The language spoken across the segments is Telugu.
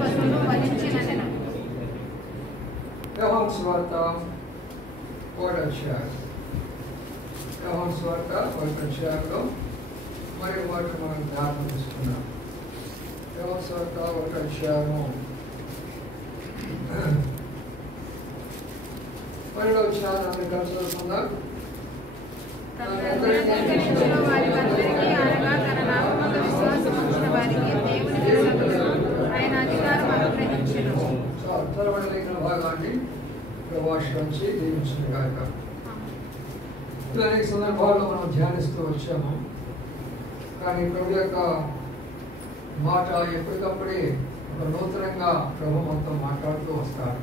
పశువును వధించిననెను. యోహాను సువార్త 1వ అధ్యాయం. యోహాను సువార్త 1వ అధ్యాయంలో మరి వాటిని మనం జ్ఞాపకం చేసుకున్నాం. యోహాను సువార్త 1వ అధ్యాయము 12వ వచనాన్ని అందరూ కలిసి చదువుకుందాం. అంగీకరించిన వారికందరికీ అనగా తన నామమున విశ్వాసం ఉంచిన వారికి దేవుని పిల్లలకు ఆయన అధికారం అనుగ్రహించెను. చదవబడిన భాగాన్ని ప్రభాషించి దీవించిన గాక. అనేక సందర్భాల్లో మనం ధ్యానిస్తూ వచ్చాము. కానీ ప్రభు యొక్క మాట ఎప్పటికప్పుడే ఒక నూతనంగా ప్రభు మొత్తం మాట్లాడుతూ వస్తాడు.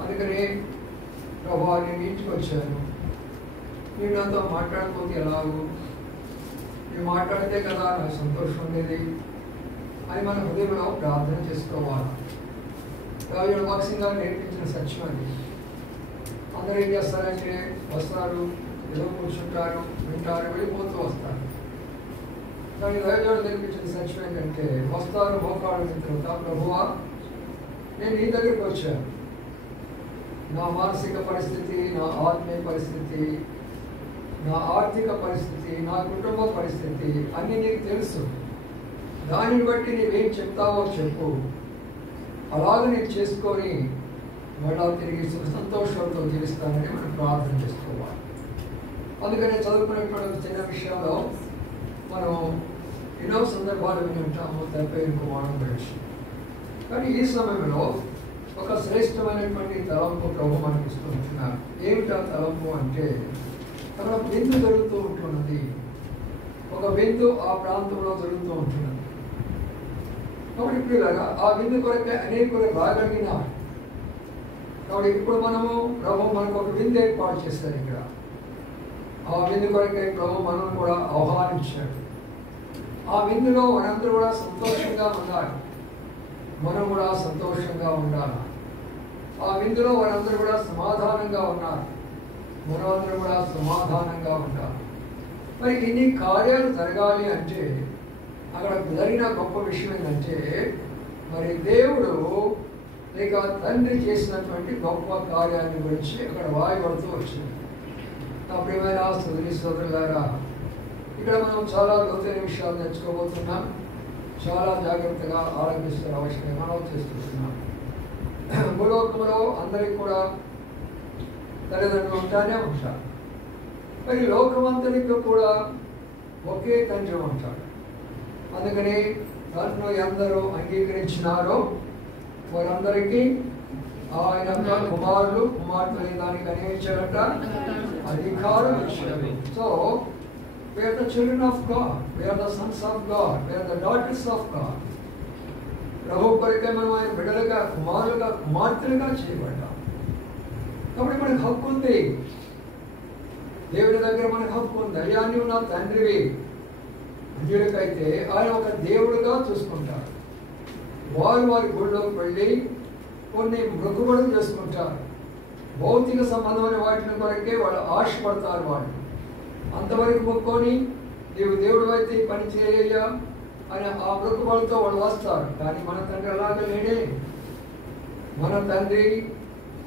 అందుకని ప్రభు నేను ఇంటికి వచ్చాను, నేను నాతో మాట్లాడకపోతే ఎలాగూ, నేను మాట్లాడితే కదా నాకు సంతోషం ఉండేది అని మన హృదయంలో ప్రార్థన చేసుకోవాలి. రాజుడు బాక్సింగ్గా నేర్పించిన సత్యం అది. అందరూ ఏం చేస్తారంటే వస్తారు, ఏదో కూర్చుంటారు, వింటారు, వెళ్ళిపోతూ వస్తారు. కానీ రాజుడు నేర్పించిన సత్యం ఏంటంటే వస్తారు, మోకాళ్ళ తర్వాత ప్రభువా నేను నీ దగ్గరికి వచ్చాను, నా మానసిక పరిస్థితి, నా ఆత్మీయ పరిస్థితి, నా ఆర్థిక పరిస్థితి, నా కుటుంబ పరిస్థితి అన్నీ నీకు తెలుసు. దానిని బట్టి నీవేం చెప్తావో చెప్పు, అలాగే నేను చేసుకొని మళ్ళా తిరిగి సుఖ సంతోషాలతో జీవిస్తానని మనం ప్రార్థన చేసుకోవాలి. అందుకనే చదువుకునేటువంటి చిన్న విషయంలో మనం ఎన్నో సందర్భాలు విని ఉంటాము, తప్పే కుమారం గురించి. కానీ ఈ సమయంలో ఒక శ్రేష్టమైనటువంటి తలంపు ప్రభు మనకి ఇస్తూ ఉంటున్నారు. ఏమిటా తలంపు అంటే అక్కడ విందు జరుగుతూ ఉంటున్నది, ఒక విందు ఆ ప్రాంతంలో జరుగుతూ ఉంటున్నది. కాబట్టి ఇప్పుడు ఇలాగా ఆ విందు కొరకే అనేకులు రాగలిగినారు. కాబట్టి ఇప్పుడు మనము ప్రభు మనకు ఒక విందు ఏర్పాటు చేశారు. ఇక్కడ ఆ విందు కొరకే ప్రభు మనం కూడా ఆహ్వానించాడు. ఆ విందులో మనందరూ కూడా సంతోషంగా ఉండాలి, మనం కూడా సంతోషంగా ఉండాలి. ఆ విందులో వారందరూ కూడా సమాధానంగా ఉన్నారు, మనమందరూ కూడా సమాధానంగా ఉండాలి. మరి ఇన్ని కార్యాలు జరగాలి అంటే అక్కడ జరిగిన గొప్ప విషయం ఏంటంటే మరి దేవుడు లేక తండ్రి చేసినటువంటి గొప్ప కార్యాన్ని గురించి అక్కడ వాయబడుతూ వచ్చింది. నా ప్రియమైన సోదరి సోదరులారా, ఇక్కడ మనం చాలా లోతైన విషయాలు నేర్చుకోబోతున్నాం. చాలా జాగ్రత్తగా ఆలోచిస్తున్న అవసరం మనం చేస్తున్నాం. భూలోకంలో అందరికీ కూడా తల్లిదండ్రులు ఉంటానే ఉంటారు. మరి లోకమంతరికి కూడా ఒకే తండ్రి ఉంటాడు. అందుకని దాంట్లో ఎందరూ అంగీకరించినారో వారందరికీ ఆయన కుమారులు కుమార్తెలు దానికి అనేచారట, అధికారం ఇచ్చారు. So we are the children of God, we are the sons of God, we are the daughters of God. ప్రభు కొరకే మనం ఆయన బిడ్డలుగా, కుమారులుగా, కుమార్తెలుగా చేయబడ్డాం. కాబట్టి మనకు హక్కు ఉంది, దేవుడి దగ్గర మనకు హక్కు ఉంది. అయ్యా నీవు నా తండ్రివి అన్యులకైతే ఆయన ఒక దేవుడుగా చూసుకుంటారు. వారు వారి గుళ్ళోకి వెళ్ళి కొన్ని మృగుబడులు చేసుకుంటారు. భౌతిక సంబంధమైన వాటిని కొరకే వాళ్ళు ఆశపడతారు. వాళ్ళు అంతవరకు మొక్కొని నీవు దేవుడు అయితే పని చేయయ్యా అని ఆ మృగుబడులతో వాళ్ళు వస్తారు. కానీ మన తండ్రి అలాగే లేడే. మన తండ్రి,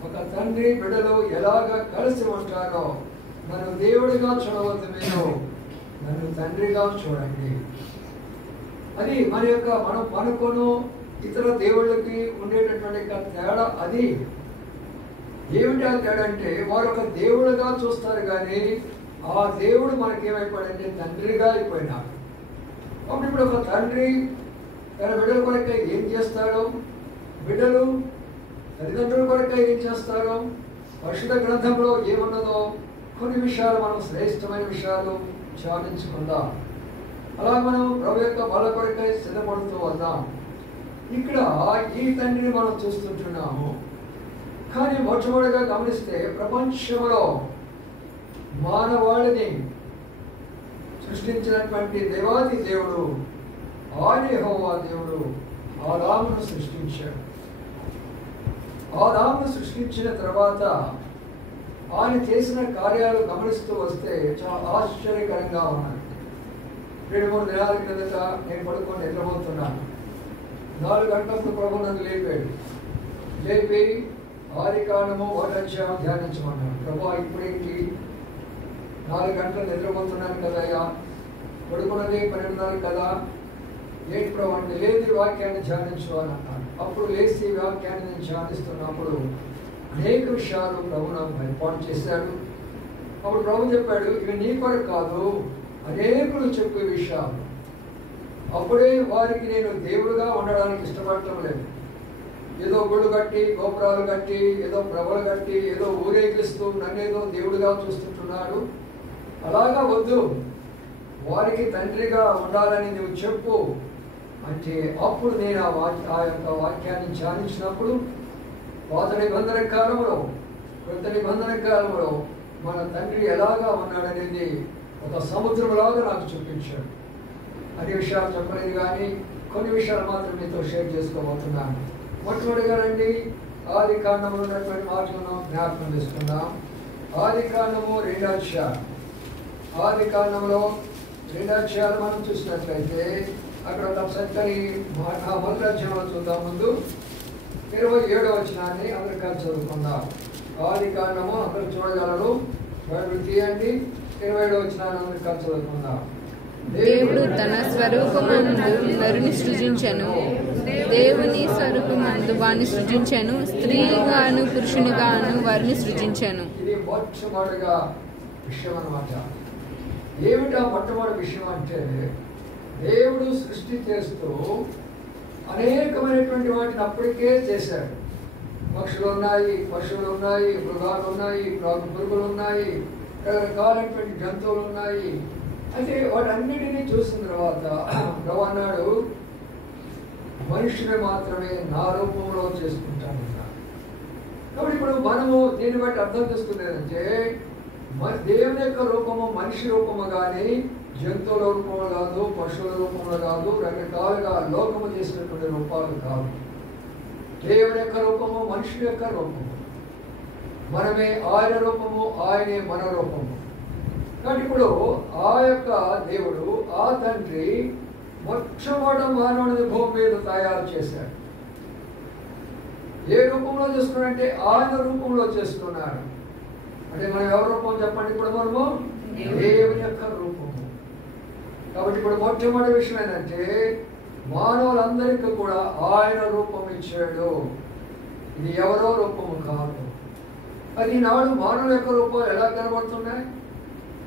ఒక తండ్రి బిడ్డలు ఎలాగ కలిసి ఉంటారో నన్ను దేవుడిగా చూడవద్దు, మీరు నన్ను తండ్రిగా చూడండి. అది మన యొక్క మనకును ఇతర దేవుళ్ళకి ఉండేటటువంటి తేడా. అది ఏమిటి ఆ తేడా అంటే వారు ఒక దేవుడుగా చూస్తారు, కానీ ఆ దేవుడు మనకేమైపోయాడంటే తండ్రిగా అయిపోయినాడు. కాబట్టి ఇప్పుడు ఒక తండ్రి తన బిడ్డల కొరకై ఏం చేస్తాడో, బిడ్డలు తల్లిదండ్రుల కొరకై ఏం చేస్తారో, పరిశుద్ధ గ్రంథంలో ఏమున్నదో కొన్ని విషయాలు మనం శ్రేష్టమైన విషయాలు ధ్యానించుకుందాం. అలా మనం ప్రభు యొక్క బల కొరకై సిద్ధపడుతూ వద్దాం. ఇక్కడ ఈ తండ్రిని మనం చూస్తుంటున్నాము. కానీ మొట్టమొదటిగా గమనిస్తే ప్రపంచంలో మానవాళిని సృష్టించినటువంటి దేవాది దేవుడు యెహోవా దేవుడు ఆదామును సృష్టించాడు. ఆదామును సృష్టించిన తర్వాత ఆయన చేసిన కార్యాలు గమనిస్తూ వస్తే చాలా ఆశ్చర్యకరంగా ఉన్నాయి. 2-3 దినాల క్రిందట నేను పడుకొని నిద్రపోతున్నాను. 4 గంటలప్పుడు ప్రభు నన్ను లేపి ఆదికాండము 1వ అధ్యాయం ధ్యానించమన్నాడు. ప్రభు ఇప్పుడేంటి 4 గంటలు నిద్రపోతున్నాను కదయ్యా, పడుకున్నది 12:30 కదా, ఏంటి ప్రభు అంటే లేదు వాక్యాన్ని ధ్యానించు అని అన్నాడు. అప్పుడు లేచి వాక్యాన్ని నేను ధ్యానిస్తున్నప్పుడు అనేక విషయాలు ప్రభు నాకు ఏర్పాటు చేశాడు. అప్పుడు ప్రభు చెప్పాడు, ఇవి నీ కొరకు కాదు, అనేకులు చెప్పే విషయాలు. అప్పుడే వారికి నేను దేవుడుగా ఉండడానికి ఇష్టపడటం లేదు. ఏదో గుళ్ళు కట్టి గోపురాలు కట్టి ఏదో ప్రభలు కట్టి ఏదో ఊరేగిస్తూ నన్నేదో దేవుడిగా చూస్తుంటున్నాడు. అలాగా వద్దు, వారికి తండ్రిగా ఉండాలని నువ్వు చెప్పు అంటే అప్పుడు నేను ఆ యొక్క వాక్యాన్ని ధ్యానించినప్పుడు పాత నిబంధన కాలంలో కొత్త నిబంధన కాలంలో మన తండ్రి ఎలాగా ఉన్నాడనేది ఒక సముద్రంలాగా నాకు చూపించాడు. అన్ని విషయాలు చెప్పలేదు కానీ కొన్ని విషయాలు మాత్రం మీతో షేర్ చేసుకోబోతున్నాను. మొట్టమొదటిగా రండి ఆదికాండంలో ఉన్నటువంటి మాటలను జ్ఞాపకం చేసుకుందాం. ఆదికాండము 2వ అధ్యాయం. ఆదికాండంలో 2వ అధ్యాయం మనం చూసినట్లయితే అక్కడ ఒక చక్కని మాట 1వ అధ్యాయంలో చూద్దాం. ముందు 27వ వచనాన్ని అందరికీ చదువుకుందాం. ఆదికాండము అక్కడ చూడగలరు, బైబిల్ తీయండి. 27వ వచనాన్ని అందరికీ చదువుకుందాం. దేవుడు తన స్వరూపమందు నరుని సృజించెను, దేవుని స్వరూపమందు వారిని సృజించెను, స్త్రీగాను పురుషునిగాను వారిని సృజించెను. ఇది మొట్టమొదటిగా విషయం అన్నమాట. ఏమిటా మొట్టమొదటి విషయం అంటే దేవుడు సృష్టి చేస్తూ అనేకమైనటువంటి వాటిని అప్పటికే చేశాడు. పక్షులు ఉన్నాయి, పశువులు ఉన్నాయి, మృగాలు ఉన్నాయి, పురుగులు ఉన్నాయి, రకరకాలైనటువంటి జంతువులు ఉన్నాయి. అయితే వాటన్నిటినీ చూసిన తర్వాత ప్రభు అన్నాడు, మనుషుని మాత్రమే నా రూపంలో చేసుకుంటాను. కాబట్టి ఇప్పుడు మనము దీన్ని బట్టి అర్థం చేసుకునేదంటే దేవుని యొక్క రూపము మనిషి రూపము కానీ జంతువుల రూపంలో కాదు, పశువుల రూపంలో కాదు, రకరకాలుగా లోకము చేసినటువంటి రూపాలు కాదు. దేవుని యొక్క రూపము మనుషుల యొక్క రూపము, మనమే ఆయన రూపము, ఆయనే మన రూపము. కాబట్టి ఇప్పుడు ఆ యొక్క దేవుడు, ఆ తండ్రి మొట్టమొదటి మానవుడిని భూమి మీద తయారు చేశాడు. ఏ రూపంలో చేసుకున్నాడంటే ఆయన రూపంలో చేసుకున్నాడు. అంటే మనం ఎవరి రూపం చెప్పండి? ఇప్పుడు మనము దేవుని యొక్క రూపము. కాబట్టి ఇప్పుడు మొట్టమొదటి విషయం ఏంటంటే మానవులందరికీ కూడా ఆయన రూపం ఇచ్చాడు. ఇది ఎవరో రూపము కాదు. అది ఈనాడు మానవుల యొక్క రూపాలు ఎలా కనబడుతున్నాయి?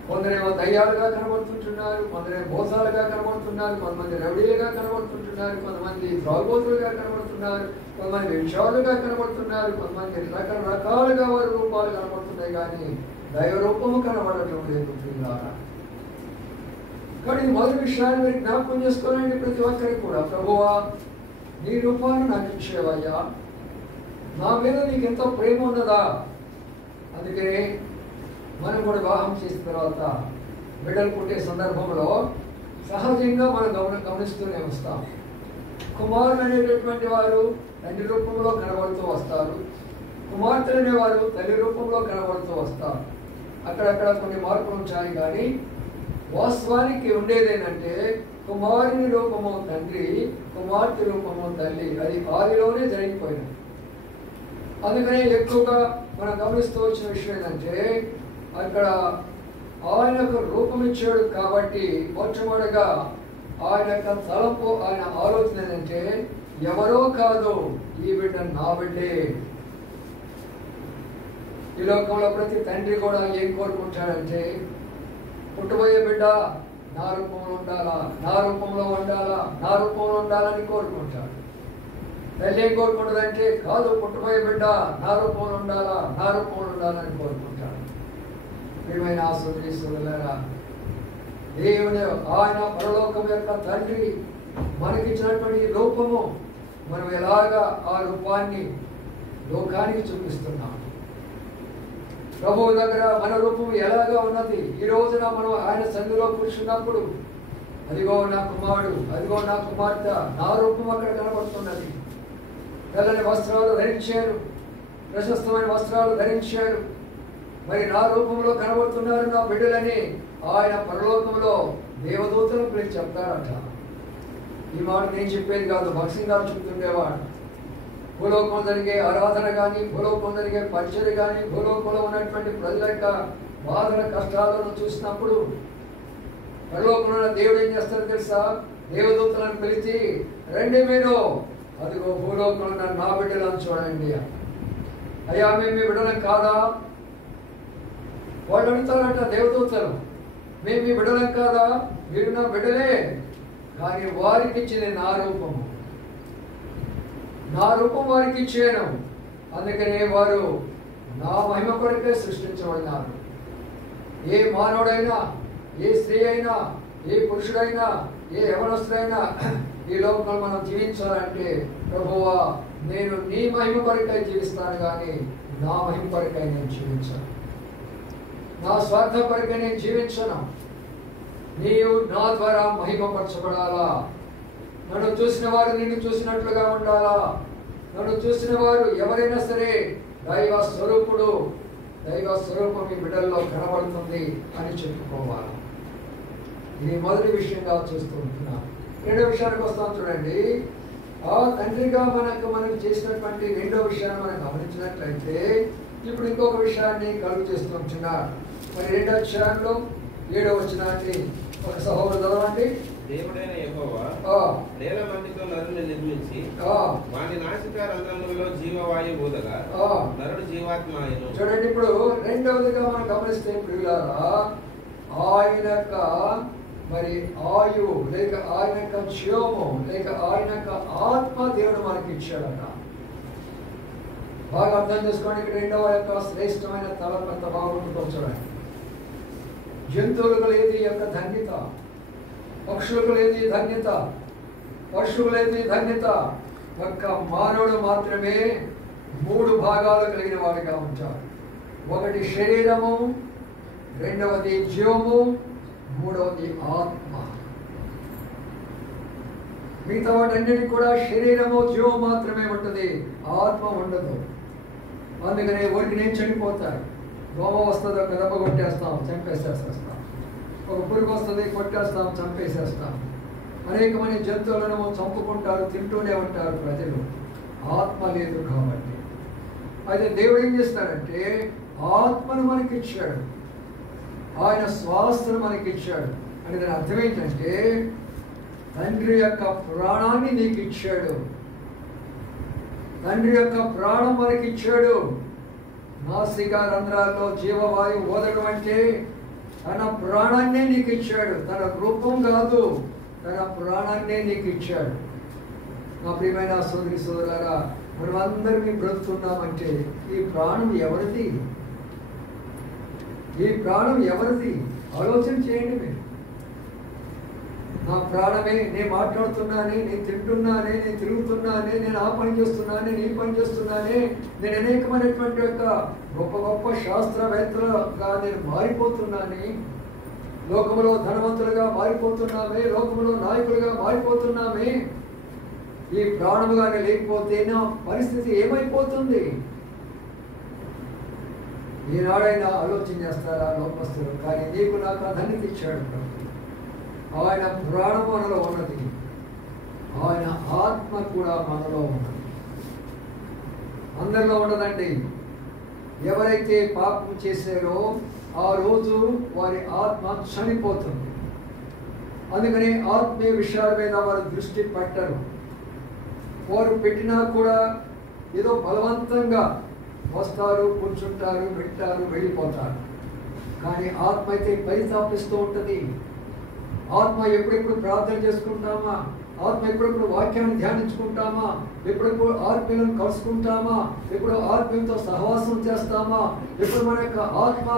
కొందరేమో దయ్యాలుగా కనబడుతుంటున్నారు, కొందరేమో మోసాలుగా కనబడుతున్నారు, కొంతమంది రౌడీలుగా కనబడుతుంటున్నారు, కొంతమంది త్రాగుబోతులుగా కనబడుతున్నారు, కొంతమంది విషాలుగా కనబడుతున్నారు, కొంతమంది రకరకాలుగా వారి రూపాలు కనబడుతున్నాయి కానీ దైవ రూపము కనబడటం లేదు. కానీ మొదటి విషయాన్ని మీరు జ్ఞాపకం చేసుకోవాలండి ప్రతి ఒక్కరికి కూడా. ప్రభువా, నీ రూపాన్ని నాకు ఇచ్చేవయ్యా, నా మీద నీకు ఎంతో ప్రేమ ఉన్నదా? అందుకని మనం కూడా వివాహం చేసిన తర్వాత బిడ్డలు పుట్టే సందర్భంలో సహజంగా మనం గమనిస్తూనే వస్తాం. కుమారులు అనేటటువంటి వారు తండ్రి రూపంలో కనబడుతూ వస్తారు, కుమార్తెలు అనేవారు తల్లి రూపంలో కనబడుతూ వస్తారు. అక్కడక్కడ కొన్ని మార్పులు ఉంటాయి కానీ వాస్తవానికి ఉండేదేంటంటే కుమారుని రూపము తండ్రి, కుమార్తె రూపము తల్లి. అది ఆదిలోనే జరిగిపోయింది. అందుకనే ఎక్కువగా మనం గమనిస్తూ వచ్చిన విషయం ఏంటంటే అక్కడ ఆయన యొక్క రూపం ఇచ్చాడు. కాబట్టి మొట్టమొదటిగా ఆయన యొక్క తలంపు, ఆయన ఆలోచన ఏంటంటే ఎవరో కాదు, ఈ బిడ్డ నా బిడ్డే. ఈ లోకంలో ప్రతి తండ్రి కూడా ఏం కోరుకుంటాడంటే పుట్టబోయే బిడ్డ నా రూపంలో ఉండాలా, నా రూపంలో ఉండాలా, నా రూపంలో ఉండాలని కోరుకుంటాడు. తల్లి ఏం కోరుకుంటుందంటే కాదు, పుట్టబోయే బిడ్డ నా రూపంలో ఉండాలా, నా రూపంలో ఉండాలని కోరుకుంటాడు. ప్రియమైన ఆశీర్వదిస్తున్నారా, దేవుని ఆయన పరలోకం యొక్క తండ్రి మనకిచ్చినటువంటి రూపము మనం ఎలాగా ఆ రూపాన్ని లోకానికి చూపిస్తున్నాం. ప్రభువు దగ్గర మన రూపం ఎలాగా ఉన్నది? ఈ రోజున మనం ఆయన సన్నిధిలో కూర్చున్నప్పుడు అదిగో నా కుమారుడు, అదిగో నా కుమార్తె, నా రూపం అక్కడ కనబడుతున్నది. తెల్లని వస్త్రాలు ధరించారు, ప్రశస్తమైన వస్త్రాలు ధరించారు. మరి నా రూపంలో కనబడుతున్నారు నా బిడ్డలని ఆయన పరలోకంలో దేవదూతలు పిలిచి చెప్తారట. ఈ మాట నేను చెప్పేది కాదు, భక్సింగ్ గారు చెప్తుండేవాడు. భూలోకంలో జరిగే ఆరాధన కానీ, భూలోకంలో జరిగే పరిచర్య కానీ, భూలోకంలో ఉన్నటువంటి ప్రజల యొక్క బాధల కష్టాలను చూసినప్పుడు పరలోకంలో ఉన్న దేవుడు ఏం చేస్తారో తెలుసా? దేవదూతలను పిలిచి, రండి మీరు, అదిగో భూలోకంలో ఉన్న నా బిడ్డలను చూడండి. అయ్యా మేము మీ బిడ్డలం కాదా? వాళ్ళు అడుగుతారంట దేవదూతలు, మేము మీ బిడ్డలం కాదా? మీరు నా బిడ్డలే, కానీ వారికి ఇచ్చింది నా రూపము, నా రూపం వారికి ఇచ్చాను. అందుకనే వారు నా మహిమ కొరకే సృష్టించబడినారు. ఏ మానవుడైనా, ఏ స్త్రీ అయినా, ఏ పురుషుడైనా, ఏ యవనస్తుడైనా ఈ లోకంలో మనం జీవించాలంటే, ప్రభువా నేను నీ మహిమ కొరకై జీవిస్తాను కానీ నా మహిమ కొరకై నేను జీవించను, నా స్వార్థ కొరకై నేను జీవించను. నీవు నా ద్వారా మహిమపరచబడాలా. నన్ను చూసిన వారు నిన్ను చూసినట్లుగా ఉండాలా. నన్ను చూసిన వారు ఎవరైనా సరే దైవ స్వరూపం ఈ బిడ్డల్లో కనబడుతుంది అని చెప్పుకోవాలి. ఇది మొదటి విషయంగా చూస్తూ ఉంటున్నాను. రెండో విషయానికి వస్తాం చూడండి. ఆ తండ్రిగా మనకు చేసినటువంటి రెండో విషయాన్ని మనం గమనించినట్లయితే, ఇప్పుడు ఇంకొక విషయాన్ని కలుగు చేస్తూ ఉంటున్నారు. మరి రెండో అధ్యాయంలో 7వ వచనాన్ని ఒక సహోదరు చదవండి. దేవుడైన యెహోవా నేల మంటితో నరుని నిర్మించి వాని నాసికా రంధ్రములలో జీవవాయువు ఊదగా నరుడు జీవాత్మ అయ్యెను. చూడండి, ఇప్పుడు రెండవదిగా మనం గమనిస్తే ప్రియులారా, ఆయన యొక్క మరి ఆయువు లేక ఆయన యొక్క జీవము లేక ఆయన యొక్క ఆత్మ దేవుడు మనకి ఇచ్చాడట. బాగా అర్థం చేసుకోండి. ఇక్కడ రెండవ యొక్క శ్రేష్టమైన తలం ఎంత బాగుంటుందో చూడండి. జంతువులకు లేదు ఈ యొక్క ధన్యత, పక్షులకు లేదు ఈ ధన్యత, పశువులు లేదు ఈ ధన్యత. ఒక్క మానవుడు మాత్రమే 3 భాగాలు కలిగిన వాడిగా ఉంటాడు. ఒకటి శరీరము, రెండవది జీవము, మూడవది ఆత్మ. మిగతా వాటన్నిటికీ కూడా శరీరము జీవం మాత్రమే ఉంటుంది, ఆత్మ ఉండదు. అందుకనే ఒకటి నేను చనిపోతాను. దోమ వస్తుంది, ఒక దెబ్బ కొట్టేస్తాం, చంపేసేస్తాం. ఒక పురుగు వస్తుంది, కొట్టేస్తాం, చంపేసేస్తాం. అనేకమైన జంతువులను చంపుకుంటారు, తింటూనే ఉంటారు ప్రజలు. ఆత్మ లేదు కాబట్టి. అయితే దేవుడు ఏం చేస్తాడంటే ఆత్మను మనకి ఇచ్చాడు, ఆయన శ్వాసను మనకి ఇచ్చాడు. అంటే దాని అర్థం ఏంటంటే తండ్రి యొక్క ప్రాణాన్ని నీకు ఇచ్చాడు. తండ్రి యొక్క ప్రాణం మనకి ఇచ్చాడు. నాసికా రంధ్రాల్లో జీవవాయువు ఓదడం అంటే తన ప్రాణాన్నే నీకు ఇచ్చాడు. తన రూపం కాదు, తన ప్రాణాన్నే నీకు ఇచ్చాడు. నా ప్రియమైన సోదరి సోదరులారా, మనం అందరం బ్రతుకున్నామంటే ఈ ప్రాణం ఎవరిది? ఈ ప్రాణం ఎవరిది? ఆలోచన చేయండి మీరు. నా ప్రాణమే, నేను మాట్లాడుతున్నానే, నేను తింటున్నానే, నేను తిరుగుతున్నానే, నేను ఆ పని చేస్తున్నానే, నీ పని చేస్తున్నానే, నేను అనేకమైనటువంటి యొక్క గొప్ప గొప్ప శాస్త్రవేత్తలుగా నేను మారిపోతున్నానే, లోకంలో ధనవంతులుగా మారిపోతున్నామే, లోకంలో నాయకులుగా మారిపోతున్నామే. ఈ ప్రాణముగానే లేకపోతే నా పరిస్థితి ఏమైపోతుంది? ఈనాడైనా ఆలోచన చేస్తారా లోకస్తులు? కానీ నీకు నాకు ధన్యత ఇచ్చాడు. ఆయన ప్రాణము మనలో ఉన్నది, ఆయన ఆత్మ కూడా మనలో ఉన్నది. అందరిలో ఉండదండి. ఎవరైతే పాపం చేశారో ఆ రోజు వారి ఆత్మ చనిపోతుంది. అందుకని ఆత్మీయ విషయాల మీద వారు దృష్టి పెట్టరు. వారు పెట్టినా కూడా ఏదో బలవంతంగా వస్తారు, కూర్చుంటారు, వింటారు, వెళ్ళిపోతారు. కానీ ఆత్మ అయితే పరితాపిస్తూ ఉంటుంది. ఆత్మ ఎప్పుడెప్పుడు ప్రార్థన చేసుకుంటామా, ఆత్మ ఎప్పుడెప్పుడు వాక్యాన్ని ధ్యానించుకుంటామా, ఎప్పుడెప్పుడు ఆత్మీయులను కలుసుకుంటామా, ఎప్పుడు ఆత్మీయులతో సహవాసం చేస్తామా, ఎప్పుడు మన యొక్క ఆత్మ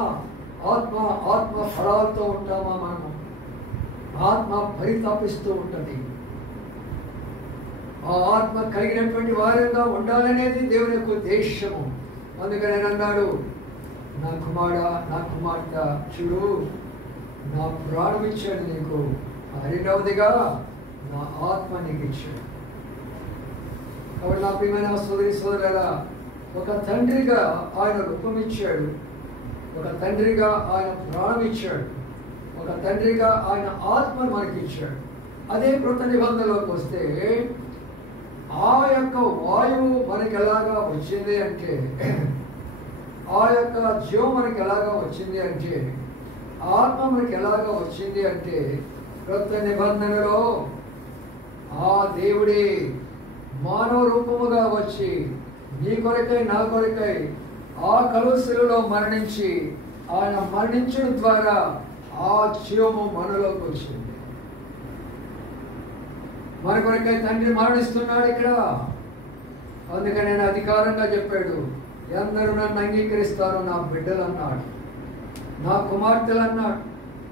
ఆత్మ ఆత్మ ఫలాలతో ఉంటామా, మనము ఆత్మ పరితాపిస్తూ ఉంటుంది. ఆ ఆత్మ కలిగినటువంటి వారంగా ఉండాలనేది దేవుని యొక్క ఉద్దేశము. అందుకని ఆయన అన్నాడు, నా కుమారుడా, నా కుమార్తె, చూడు నా ప్రాణం ఇచ్చాడు నీకు, రెండవదిగా నా ఆత్మ నీకు ఇచ్చాడు. కాబట్టి నా ప్రియమైన సోదరి సోదరులారా, ఒక తండ్రిగా ఆయన రూపం ఇచ్చాడు, ఒక తండ్రిగా ఆయన ప్రాణం ఇచ్చాడు, ఒక తండ్రిగా ఆయన ఆత్మను మనకి ఇచ్చాడు. అదే కృత నిబంధనలోకి వస్తే ఆ యొక్క వాయువు మనకి ఎలాగా వచ్చింది అంటే, ఆ యొక్క జీవం మనకి ఎలాగా వచ్చింది అంటే, ఆత్మ మనకి ఎలాగా వచ్చింది అంటే, కృత నిబంధనలో ఆ దేవుడే మానవ రూపముగా వచ్చి నీ కొరకై నా కొరకై ఆ కలువశిలువలో మరణించి ఆయన మరణించడం ద్వారా ఆ జీవము మనలోకి వచ్చింది. మన కొరకై తండ్రి మరణిస్తున్నాడు ఇక్కడ. అందుకని నేను అధికారంగా చెప్పాడు, అందరూ నన్ను అంగీకరిస్తారు నా బిడ్డలు అన్నాడు, నా కుమార్తెలు అన్నాడు,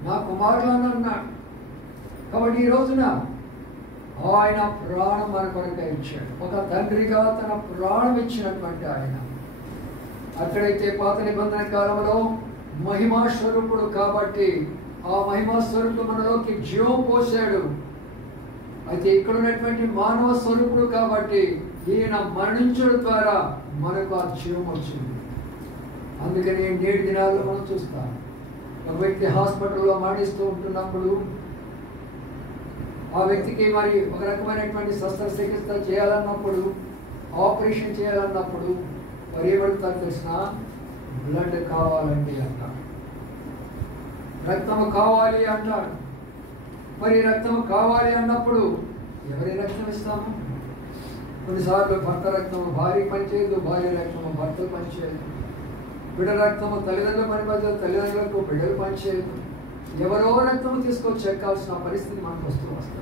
నా కుమారులను అన్నాడు. కాబట్టి ఈ రోజున ఆయన ప్రాణం మన కొరకై ఇచ్చాడు. ఒక తండ్రిగా తన ప్రాణం ఇచ్చినటువంటి ఆయన. అక్కడైతే పాత నిబంధన కాలంలో మహిమా స్వరూపుడు కాబట్టి ఆ మహిమా స్వరూపుడు మనలోకి జీవం పోసాడు. అయితే ఇక్కడ ఉన్నటువంటి మానవ స్వరూపుడు కాబట్టి ఈయన మరణించడం ద్వారా మనకు ఆ జీవం వచ్చింది. అందుకని నేటి దినాల్లో మనం చూస్తాం, ఒక వ్యక్తి హాస్పిటల్లో మరణిస్తూ ఉంటున్నప్పుడు ఆ వ్యక్తికి మరి ఒక రకమైనటువంటి శస్త్రచికిత్స చేయాలన్నప్పుడు, ఆపరేషన్ చేయాలన్నప్పుడు మరి ఏమడుగుతారు తెలిసిన, బ్లడ్ కావాలండి అంటారు, రక్తము కావాలి అంటారు. మరి రక్తము కావాలి అన్నప్పుడు ఎవరి రక్తం ఇస్తాము? కొన్నిసార్లు భర్త రక్తము భార్య పనిచేయదు, భార్య రక్తము భర్తలు పనిచేయదు, బిడ్డ రక్తము తల్లిదండ్రులు పనిచేయదు, తల్లిదండ్రులకు బిడ్డలు పనిచేయదు. ఎవరో రక్తము తీసుకొచ్చి చెక్కాల్సిన పరిస్థితి మనకు వస్తుంది.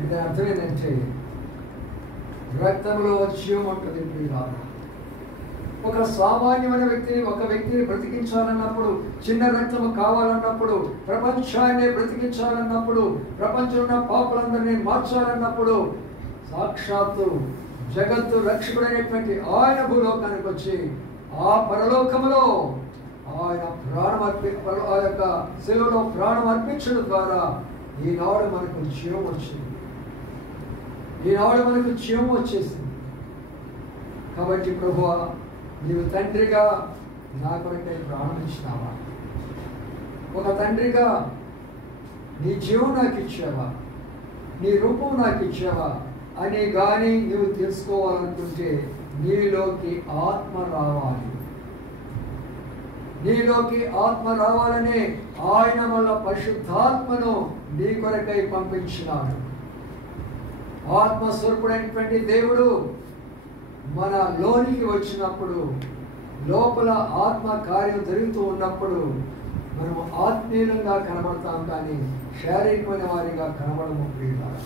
అంటే అర్థం ఏంటంటే రక్తంలో జీవం ఉంటుంది. ఒక సామాన్యమైన వ్యక్తిని, ఒక వ్యక్తిని బ్రతికించాలన్నప్పుడు, చిన్న రక్తము కావాలన్నప్పుడు, ప్రపంచాన్ని బ్రతికించాలన్నప్పుడు, ప్రపంచంలో ఉన్న పాపులందరినీ మార్చాలన్నప్పుడు సాక్షాత్తు జగత్తు రక్షకుడైనటువంటి ఆయన భూలోకానికి వచ్చి ఆ పరలోకములో ఆయన ప్రాణం ఆ యొక్క శిలువలో ప్రాణం అర్పించడం ద్వారా ఈనాడు మనకు జీవం వచ్చింది. ఈనాడు మనకు జీవం వచ్చేసింది. కాబట్టి ప్రభువా, నీవు తండ్రిగా నా కొరకై ప్రాణం ఇచ్చినావా? ఒక తండ్రిగా నీ జీవం నాకు ఇచ్చావా, నీ రూపం నాకు ఇచ్చావా అని కానీ నువ్వు తెలుసుకోవాలనుకుంటే నీలోకి ఆత్మ రావాలి. నీలోకి ఆత్మ రావాలని ఆయన వల్ల పరిశుద్ధాత్మను నీ కొరకై పంపించినాడు. ఆత్మస్వరూపుడైనటువంటి దేవుడు మన లోనికి వచ్చినప్పుడు, లోపల ఆత్మ కార్యం జరుగుతూ ఉన్నప్పుడు మనము ఆత్మీయంగా కనబడతాం, కానీ శారీరకమైన వారిగా కనబడము. ప్రియులారా,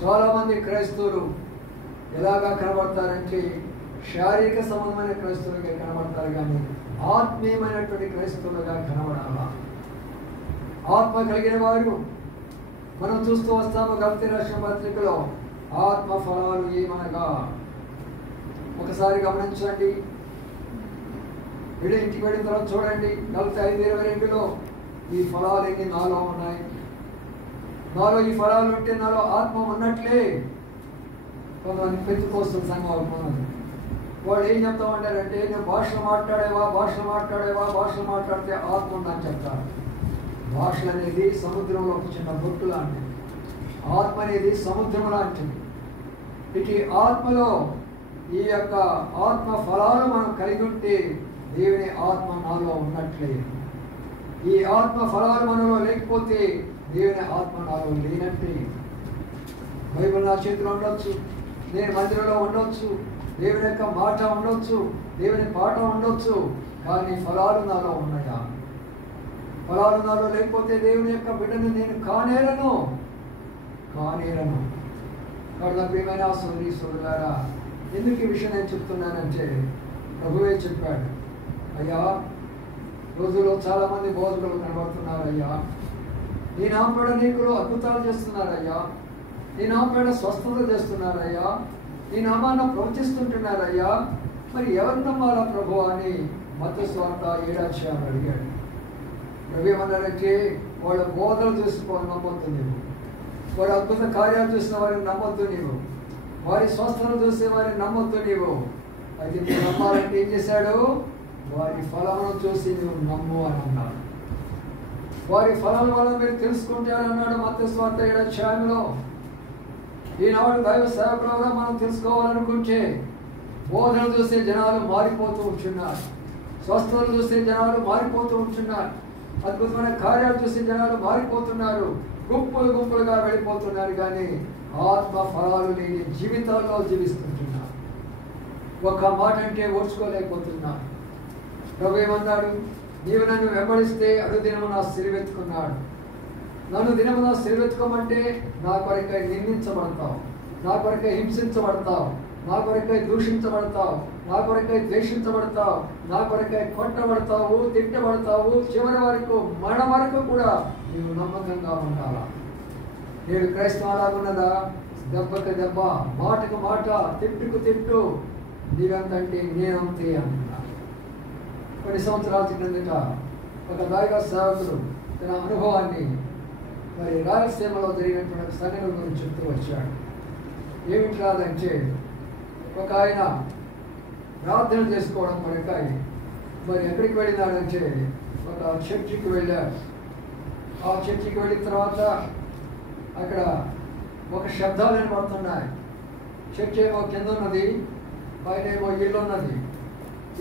చాలామంది క్రైస్తవులు ఎలాగా కనబడతారంటే శారీరక సంబంధమైన క్రైస్తవులుగా కనబడతారు, కానీ ఆత్మీయమైనటువంటి క్రైస్తవులుగా కనబడాలా. ఆత్మ కలిగిన వారు మనం చూస్తూ వస్తాము. గలతీ రాసిన పత్రికలో ఆత్మ ఫలాలు ఏమనగా, ఒకసారి గమనించండి, వీడు ఇంటికి వెళ్ళిన తర్వాత చూడండి, 45:22లో ఈ ఫలాలు ఎన్ని నాలో ఉన్నాయి. నాలో ఈ ఫలాలు ఉంటే నాలో ఆత్మ ఉన్నట్లే. కొంతమంది పెంచుకోసం సంఘం వాళ్ళు ఏం చెప్తా ఉంటారంటే, నేను భాషలు మాట్లాడితే ఆత్మ ఉందని చెప్తారు. భాషలు అనేది సముద్రంలో ఒక చిన్న బొట్టు లాంటిది, ఆత్మ అనేది సముద్రం లాంటిది. ఇటు ఆత్మలో ఈ యొక్క ఆత్మ ఫలాలు మనం కలిగి ఉంటే దేవుని ఆత్మ నాలో ఉన్నట్లే. ఈ ఆత్మ ఫలాలు మనలో లేకపోతే దేవుని ఆత్మ నాలో లేనట్టే. బైబిల్ నా చేతిలో ఉండొచ్చు, నేను మందిరంలో ఉండొచ్చు, దేవుని యొక్క మాట ఉండొచ్చు, దేవుని పాట ఉండొచ్చు, కానీ ఫలాలు నాలో ఉన్నాయా? ఫలాలు నాలో లేకపోతే దేవుని యొక్క బిడ్డను నేను కానేరను. కాబట్టి ప్రియమైన సోదరులారా, ఎందుకు ఈ విషయం నేను చెప్తున్నానంటే, ప్రభువే చెప్పాడు, అయ్యా రోజుల్లో చాలా మంది బోధకులు కనబడుతున్నారయ్యా, నీ నామపేడ నీకులో అద్భుతాలు చేస్తున్నారయ్యా, నీ నామపేడ స్వస్థతలు చేస్తున్నారయ్యా, నీ నామాన్ని ప్రవచిస్తుంటున్నారయ్యా, మరి ఎవరు నమ్మాలా ప్రభు అని మత్తయి సువార్త 7వ అధ్యాయం అడిగాడు. ప్రభు ఏమన్నారంటే, వాళ్ళ బోధలు చూసుకోవాలి నమ్మొద్దు నీవు, వాడు అద్భుత కార్యాలు చూసిన వారిని నమ్మొద్దు నీవు, వారి స్వస్థతలు చూసే వారిని నమ్మొద్దు నీవు. అయితే నువ్వు నమ్మాలంటే ఏం చేశాడు? వారి ఫలమును చూసి నువ్వు నమ్ము అని అన్నాడు. వారి ఫలాల వల్ల మీరు తెలుసుకుంటారన్నాడు మత్తయి సువార్త 7వ అధ్యాయంలో. ఈనాడు దైవ సేవకులుగా మనం తెలుసుకోవాలనుకుంటే బోధనలు చూసే జనాలు మారిపోతూ ఉంటున్నారు, స్వస్థతలు చూసే జనాలు మారిపోతూ ఉంటున్నారు, అద్భుతమైన కార్యాలు చూసే జనాలు మారిపోతున్నారు, గుంపులు గుంపులుగా వెళ్ళిపోతున్నారు. కానీ ఆత్మ ఫలాలు లేని జీవితాల్లో జీవిస్తుంటున్నారు. ఒక్క మాట అంటే ఓర్చుకోలేకపోతున్నారు. ప్రభు ఏమన్నాడు? నీవు నన్ను వెంబడిస్తే అనుదినము నా సిలువెత్తుకున్నాడు. నన్ను దినము నా సిలువెత్తుకోమంటే నా కొరకై నిందించబడతావు, నా కొరకై హింసించబడతావు, నా కొరకై దూషించబడతావు, నా కొరకై ద్వేషించబడతావు, నా కొరకై కొట్టబడతావు, తిట్టబడతావు, చివరి వరకు మరణ వరకు కూడా నీవు నమ్మకంగా ఉండాలా. నేడు క్రైస్తవం అలాగున్నదా? దెబ్బకి దెబ్బ, మాటకు మాట, తిట్టుకు తిట్టు, నీవంతంటే నేనంతే అంటున్నా. కొన్ని సంవత్సరాల క్రిందట ఒక దైవ సేవకుడు తన అనుభవాన్ని మరి రాయలసీమలో జరిగినటువంటి సంఘటన గురించి చెప్తూ వచ్చాడు. ఏమిటి రాదంటే, ఒక ఆయన ప్రార్థన చేసుకోవడం కొరకై మరి ఎక్కడికి వెళ్ళినాడంటే ఒక చర్చికి వెళ్ళాడు. ఆ చర్చికి వెళ్ళిన తర్వాత అక్కడ ఒక శబ్దాలు వినపడుతున్నాయి. చర్చి ఏమో కింద ఉన్నది, పైన ఏమో ఇల్లు ఉన్నది.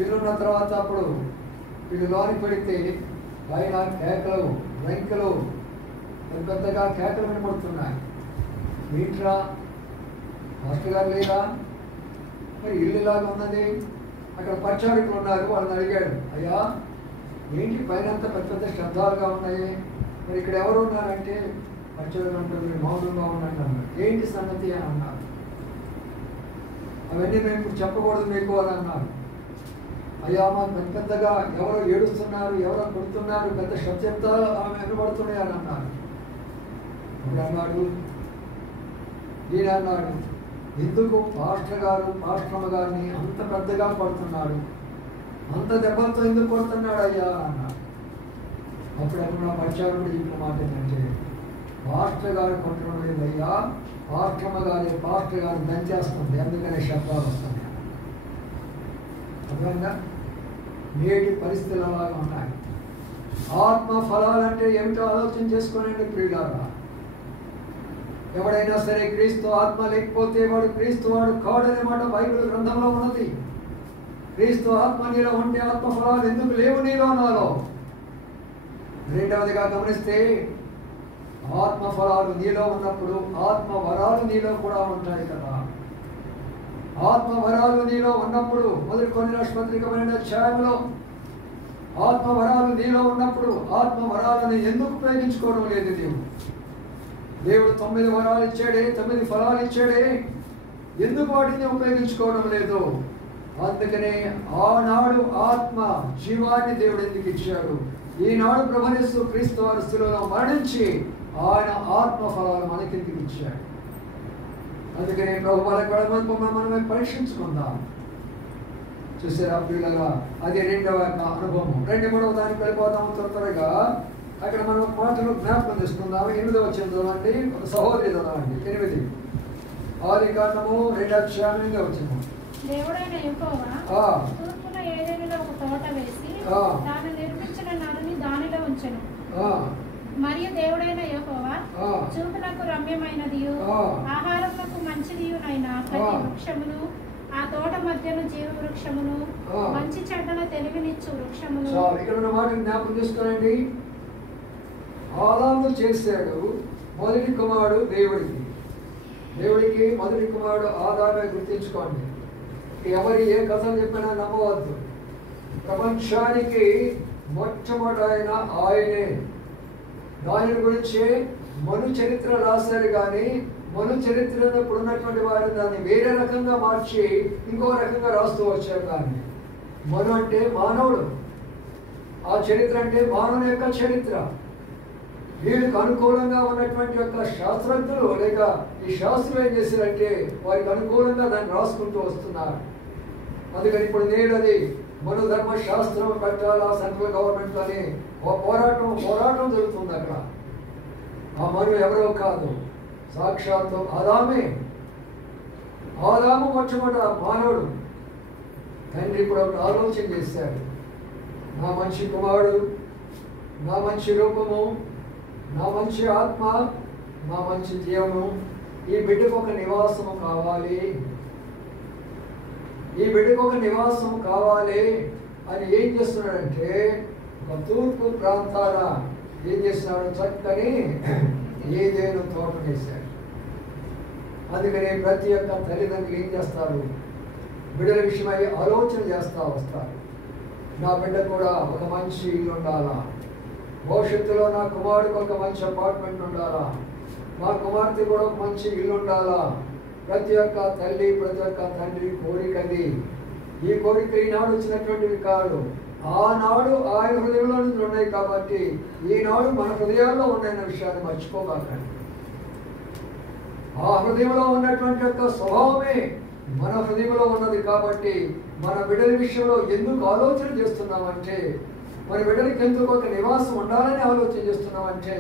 ఇల్లున్న తర్వాత అప్పుడు వీళ్ళు లోనికి పెడితే పైన కేకలు, రంకెలు, పెద్దగా కేకలు వినపడుతున్నాయి. వీట్రా మాస్టర్ గారు లేదా? మరి ఇల్లు ఇలాగా ఉన్నది. అక్కడ పరిచారకులు ఉన్నారు. వాళ్ళని అడిగాడు, అయ్యా ఏంటి పైన అంతా పెద్ద పెద్ద శబ్దాలుగా ఉన్నాయి, మరి ఇక్కడ ఎవరు ఉన్నారంటే పరిచారకులు అంటారు మీరు మౌనంగా ఉండండి అన్నారు. ఏంటి సంగతి అని అన్నారు. అవన్నీ మేము ఇప్పుడు చెప్పకూడదు మీకు అని అన్నారు. అయ్యా మాకు పెద్ద పెద్దగా ఎవరో ఏడుస్తున్నారు, ఎవరో కొడుతున్నారు, పెద్ద శబ్దాలు ఆమె వినబడుతున్నాయి అని అన్నారు. అప్పుడు అన్నాడు, ఈయన అన్నాడు, ఎందుకు పాస్టర్ గారు పాస్టర్మ గారిని అంత పెద్దగా కొడుతున్నాడు, అంత దెబ్బలతో ఎందుకు కొడుతున్నాడు అయ్యా అన్నాడు. అప్పుడు అప్పుడు నా పరిచారుడు చెప్పిన మాట ఏంటంటే, పాస్టర్ గారు కొట్టడం లేదయ్యా, పాస్టర్మ గారి పాస్టర్ గారు దంచేస్తుంది, అందుకనే శబ్దాలు వస్తున్నాయి. అర్థమైందా? నేటి పరిస్థితులు అలాగా ఉన్నాయి. ఆత్మ ఫలాలంటే ఏమిటో ఆలోచన చేసుకోనండి ప్రియులారా. ఎవడైనా సరే క్రీస్తు ఆత్మ లేకపోతే వాడు క్రీస్తు వాడు కాడనే మాట బైబిల్ గ్రంథంలో ఉన్నది. క్రీస్తు ఆత్మ నీలో ఉంటే ఆత్మ ఫలాలు ఎందుకు లేవు నీలో నాలో? రెండవదిగా గమనిస్తే ఆత్మ ఫలాలు నీలో ఉన్నప్పుడు ఆత్మ వరాలు నీలో కూడా ఉంటాయి కదా. ఆత్మ వరాలు నీలో ఉన్నప్పుడు మొదటి కొరింథీ రాసిన పత్రిక 12వ అధ్యాయంలో ఆత్మ వరాలు నీలో ఉన్నప్పుడు ఆత్మ వరాలను ఎందుకు ఉపయోగించుకోవడం లేదు నీవు? దేవుడు 9 వరాలు ఇచ్చాడే, 9 ఫలాలు ఇచ్చాడే, ఎందుకు వాటిని ఉపయోగించుకోవడం లేదు? అందుకనే ఆనాడు ఆత్మ జీవాన్ని దేవుడు ఎందుకు ఇచ్చాడు? ఈనాడు ప్రభువైన యేసు క్రీస్తు వారి శిలువలో మరణించి ఆయన ఆత్మ ఫలాలు మనకెందుకు ఇచ్చాడు? అందుకనే ప్రభు వాళ్ళ కడమకు మనమే పరీక్షించుకుందాం. చూసారా పిల్లగా? అది రెండవ అనుభవం. 2-3వ దానికి వెళ్ళిపోదాము త్వరగా. అక్కడ మనం ఒక మాటలు జ్ఞాపకం చేసుకుందాము. 8వ వచనం అండి, ఒక సహోదరి చదవండి. 8 ఆదికాండము 2వ అధ్యాయం వచ్చింది. దేవుడైన యెహోవా తూర్పున ఏదెనులో ఒక తోట వేసి దాన్ని నిర్మించిన నరుని దానిలో ఉంచెను. మరియు దేవుడైన యెహోవా చూపునకు రమ్యమైనదియు ఆహారమునకు మంచిదియునైన ప్రతి వృక్షమును, ఆ తోట మధ్యను జీవ వృక్షమును, మంచి చెడ్డల తెలివినిచ్చు వృక్షమును. ఇక్కడ ఉన్న మాట జ్ఞాపకం చేసుకోనండి. ఆదాము చేశాడు మొదటి కుమారుడు దేవుడికి మొదటి కుమారుడు ఆదామే గుర్తించుకోండి. ఎవరి ఏ కథలు చెప్పినా నమ్మవద్దు. ప్రపంచానికి మొట్టమొదట ఆయనే. దాని గురించి మను చరిత్ర రాశారు. కానీ మను చరిత్రలో ఇప్పుడు ఉన్నటువంటి వారు దాన్ని వేరే రకంగా మార్చి ఇంకో రకంగా రాస్తూ వచ్చారు. కానీ మను అంటే మానవుడు, ఆ చరిత్ర అంటే మానవుని యొక్క చరిత్ర. వీళ్ళకి అనుకూలంగా ఉన్నటువంటి యొక్క శాస్త్రజ్ఞులు లేక ఈ శాస్త్రులు ఏం చేశారంటే వారికి అనుకూలంగా దాన్ని రాసుకుంటూ వస్తున్నారు. అందుకని ఇప్పుడు నేడు అది మను ధర్మశాస్త్రం పెట్టాలా సెంట్రల్ గవర్నమెంట్ అని పోరాటం జరుగుతుంది. అక్కడ ఆ మను ఎవరో కాదు, సాక్షాత్తు ఆదామే. ఆదాము మొట్టమొదట మానవుడు. తండ్రి ఇప్పుడు ఒక ఆలోచన చేశాడు, నా మంచి కుమారుడు నా మంచి రూపము, నా మంచి ఆత్మ, నా మంచి జీవము, ఈ బిడ్డకు ఒక నివాసము కావాలి, ఈ బిడ్డకు ఒక నివాసం కావాలి అని ఏం చేస్తున్నాడంటే ఒక తూర్పు ప్రాంతాల ఏం చేస్తున్నాడు, చక్కని ఏదేను తోట వేశాడు. అందుకని ప్రతి ఒక్క తల్లిదండ్రులు ఏం చేస్తారు, బిడ్డల విషయమై ఆలోచన చేస్తూ వస్తారు. నా బిడ్డ కూడా ఒక మంచి ఇల్లు ఉండాలా, భవిష్యత్తులో నా కుమారుడికి ఒక మంచి అపార్ట్మెంట్ ఉండాలా, మా కుమార్తె కూడా ఒక మంచి ఇల్లు ఉండాలా. ప్రతి ఒక్క తల్లి, ప్రతి ఒక్క తండ్రి కోరికది. ఈ కోరిక ఈనాడు వచ్చినటువంటివి కాదు, ఆనాడు ఆయన హృదయంలో నుంచి ఉన్నాయి కాబట్టి ఈనాడు మన హృదయాల్లో ఉన్నాయన్న విషయాన్ని మర్చిపోబాకండి. ఆ హృదయంలో ఉన్నటువంటి యొక్క స్వభావమే మన హృదయంలో ఉన్నది కాబట్టి మన బిడ్డల విషయంలో ఎందుకు ఆలోచన చేస్తున్నామంటే, మన బిడ్డలకి ఎందుకు ఒక నివాసం ఉండాలని ఆలోచన చేస్తున్నామంటే,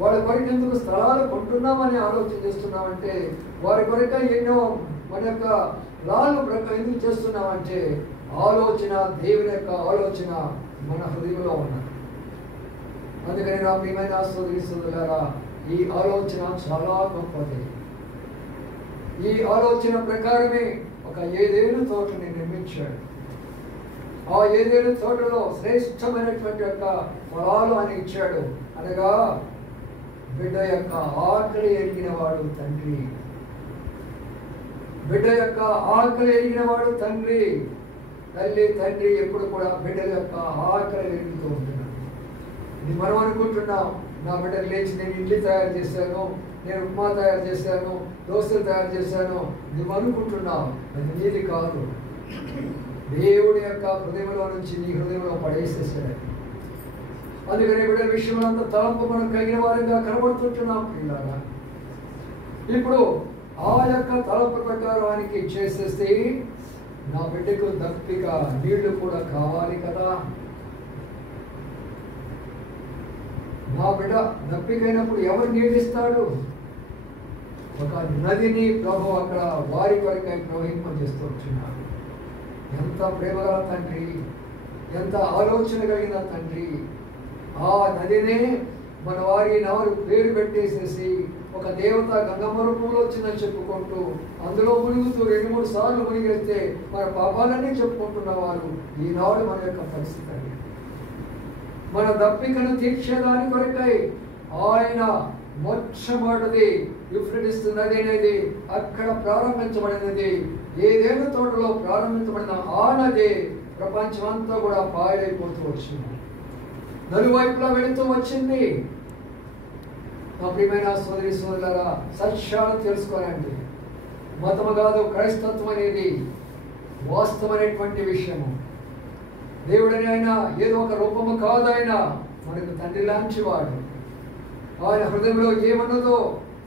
వాళ్ళ కొరకు ఎందుకు స్థలాలు కొంటున్నామని ఆలోచన చేస్తున్నామంటే, వారి కొరకు ఎన్నో మన యొక్క లాలు ఎందుకు చేస్తున్నామంటే ఆలోచన, దేవుని యొక్క ఆలోచన మన హృదయంలో ఉన్నది. అందుకని నా ప్రియమైన సోదరీసోదరులారా, ఈ ఆలోచన చాలా గొప్పది. ఈ ఆలోచన ప్రకారమే ఒక ఏదేను తోటని నిర్మించాడు. ఆ ఏదేను తోటలో శ్రేష్టమైనటువంటి యొక్క ఫలాలు అని ఇచ్చాడు. అనగా బిడ్డ యొక్క ఆకలి ఎరిగిన వాడు తండ్రి, బిడ్డ యొక్క ఆకలి ఎరిగిన వాడు తండ్రి. తల్లి తండ్రి ఎప్పుడు కూడా బిడ్డల యొక్క ఆకలి ఎరుగుతూ ఉంటున్నాడు. ఇది మనం అనుకుంటున్నాం, నా బిడ్డలు లేచి నేను ఇడ్లీ తయారు చేశాను, నేను ఉప్మా తయారు చేశాను, దోశలు తయారు చేశాను, నువ్వు అనుకుంటున్నావు. అది నీది కాదు, దేవుడి యొక్క హృదయంలో నుంచి నీ హృదయంలో పడేసేసాడు. అందుకని బిడ్డల విషయంలో అంత తలంపు మనం కలిగిన వారిగా కనబడుతుంటున్నాం. ఇలాగా ఇప్పుడు ఆ యొక్క తలంపు ప్రకారానికి చేసేస్తే నా బిడ్డకు దప్పిక నీళ్లు కూడా కావాలి కదా. నా బిడ్డ దప్పికైనప్పుడు ఎవరు నీళ్ళు ఇస్తాడు? ఒక నదిని ప్రభు అక్కడ వారి కొరకై ప్రవహింపజేస్తూ వచ్చినాడు. ఎంత ప్రేమగల తండ్రి, ఎంత ఆలోచన కలిగిన తండ్రి. ఆ నదినే మన వారి నారు పేరు పెట్టేసేసి ఒక దేవత గంగమ్మ రూపంలో వచ్చిందని చెప్పుకుంటూ అందులో మునుగుతూ 2-3 సార్లు మునిగేస్తే మన పాపాలన్నీ చెప్పుకుంటున్న వారు ఈనాడు మన యొక్క పరిస్థితి. మన దప్పికను తీర్చేదాని కొరకై ఆయన మొట్టమొదటిది యూఫ్రటీస్ నది అనేది అక్కడ ప్రారంభించబడినది. ఏదేను తోటలో ప్రారంభించబడిన ఆ నది ప్రపంచమంతా కూడా పాయలైపోతూ వచ్చింది, నలువైపులా వెళుతూ వచ్చింది. మా ప్రియమైన సోదరి సోదరులారా, సత్యాలు తెలుసుకోనండి. మతము కాదు, క్రైస్తత్వం అనేది వాస్తవమైనటువంటి విషయము. దేవుడని ఆయన ఏదో ఒక రూపము కాదు, ఆయన మనకు తండ్రి లాంటి వాడు. ఆయన హృదయంలో ఏమన్నదో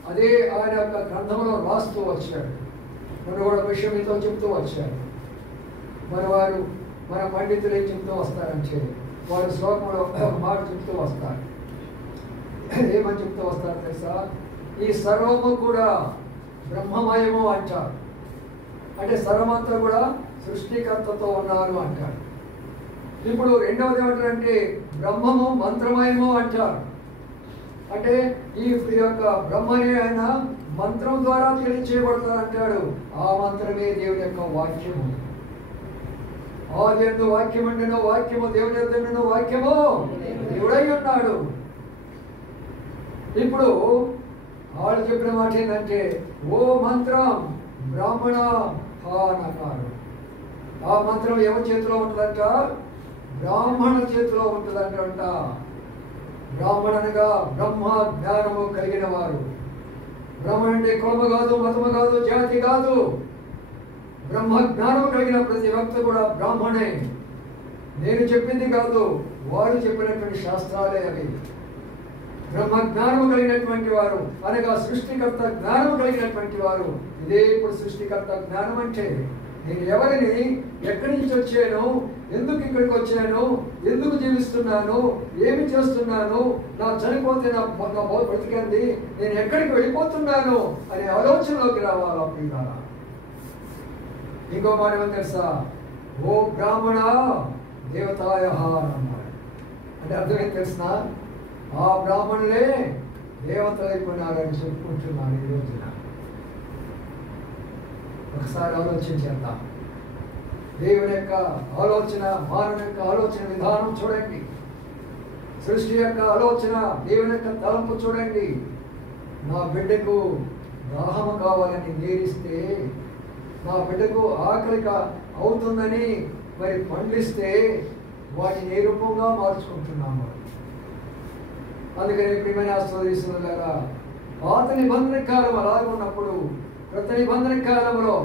అదే ఆయన యొక్క గ్రంథంలో రాస్తూ వచ్చాడు. మన కూడా విషయం మీతో చెప్తూ వచ్చాడు. మన పండితులు ఏం చెప్తూ వస్తారంటే వారు శ్లోకంలో ఒక మాట చెప్తూ వస్తారు. ఏమని చెప్తూ వస్తారు తెలుసా? ఈ సర్వము కూడా బ్రహ్మమయము అంటారు. అంటే సర్వమంతా కూడా సృష్టికర్తతో ఉన్నారు అంటారు. ఇప్పుడు రెండవది ఏమంటారంటే బ్రహ్మము మంత్రమయము అంటారు. అంటే ఈ యొక్క బ్రహ్మని ఆయన మంత్రం ద్వారా తెలియచేయబడతారు అంటాడు. ఆ మంత్రమే దేవుని యొక్క వాక్యము. ఆది యందు వాక్యం ఉండెను, వాక్యము దేవుని యొద్ద ఉండెను, వాక్యము దేవుడై ఉన్నాడు. ఇప్పుడు వాళ్ళు చెప్పిన మాట ఏంటంటే ఓ మంత్రం బ్రాహ్మణ అన్నారు. ఆ మంత్రం ఎవరి చేతిలో ఉంటుందంట? బ్రాహ్మణ చేతిలో ఉంటుందంట. బ్రాహ్మణునిగా బ్రహ్మ జ్ఞానము కలిగిన వారు. బ్రహ్మణ అంటే కులము కాదు, మతము కాదు, జాతి కాదు. బ్రహ్మ జ్ఞానము కలిగిన ప్రతి వ్యక్తి కూడా బ్రాహ్మణే. నేను చెప్పింది కాదు, వారు చెప్పినటువంటి శాస్త్రాలే అవి. బ్రహ్మ జ్ఞానము కలిగినటువంటి వారు అనగా సృష్టికర్త జ్ఞానము కలిగినటువంటి వారు. ఇదే ఇప్పుడు సృష్టికర్త జ్ఞానం అంటే నేను ఎవరిని, ఎక్కడి నుంచి వచ్చాను, ఎందుకు ఇక్కడికి వచ్చాను, ఎందుకు జీవిస్తున్నాను, ఏమి చేస్తున్నాను, నా చనిపోతే నా బ్రతికింది, నేను ఎక్కడికి వెళ్ళిపోతున్నాను అనే ఆలోచనలోకి రావాలి. అప్పుడు ఇంకో మాట ఏమని తెలుసా? ఓ బ్రాహ్మణ దేవతాయ అన్నాడు. అంటే అర్థమైంది తెలిసిన ఆ బ్రాహ్మణులే దేవతలు అయిపోయినారని చెప్పుకుంటున్నాను ఈ రోజున. ఒకసారి ఆలోచన చేద్దాం. దేవుని యొక్క ఆలోచన, మానవుని యొక్క ఆలోచన విధానం చూడండి. సృష్టి యొక్క ఆలోచన, దేవుని యొక్క తలంపు చూడండి. నా బిడ్డకు దాహము కావాలని నేరిస్తే, నా బిడ్డకు ఆకలిక అవుతుందని మరి పండిస్తే వాటిని ఏ రూపంగా మార్చుకుంటున్నాము. అందుకని ప్రియమైన ఆశీర్వదిస్తున్నారా, పాత నిబంధన కాలం అలాగే ఉన్నప్పుడు కొత్త నిబంధన కాలంలో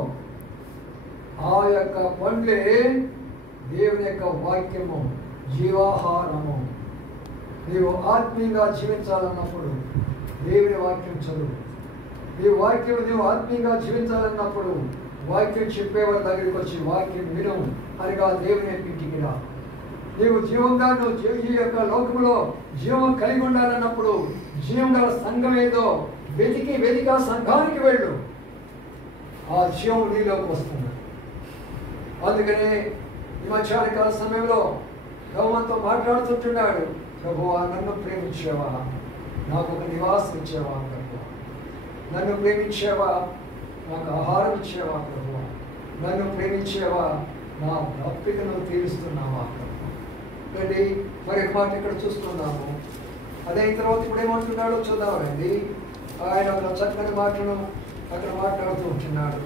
ఆ యొక్క పండ్లే దేవుని యొక్క వాక్యము, జీవాహారము. నీవు ఆత్మీయంగా జీవించాలన్నప్పుడు దేవుని వాక్యం చదువు. నీవు ఆత్మీయంగా జీవించాలన్నప్పుడు వాక్యం చెప్పేవారి దగ్గరికి వచ్చి వాక్యం విను అనగా దేవుని ఇంటికి రా. నీవు జీవంగా ఈ యొక్క లోకంలో జీవం కలిగి ఉండాలన్నప్పుడు జీవం గల సంఘం ఏదో వెతికి ఆ సంఘానికి వెళ్ళు. ఆ జీవం నీలోకి వస్తుంది. అందుకనే ఈ మధ్యాహ్నకాల సమయంలో ప్రభువుతో మాట్లాడుతుంటున్నాడు. ప్రభువా, నన్ను ప్రేమించేవా, నాకు ఒక నివాసం ఇచ్చేవా ప్రభువా, నన్ను ప్రేమించేవా, నాకు ఆహారం ఇచ్చేవా ప్రభువా, నన్ను ప్రేమించేవా, నా తప్పికను తీరుస్తున్నావా ప్రభువా. రండి మరి మాట ఇక్కడ చూస్తున్నాము. అదే తర్వాత ఇప్పుడు ఏమంటున్నాడో చూద్దామండి. ఆయన ఒక చక్కని మాటను అక్కడ మాట్లాడుతూ ఉంటున్నాడు.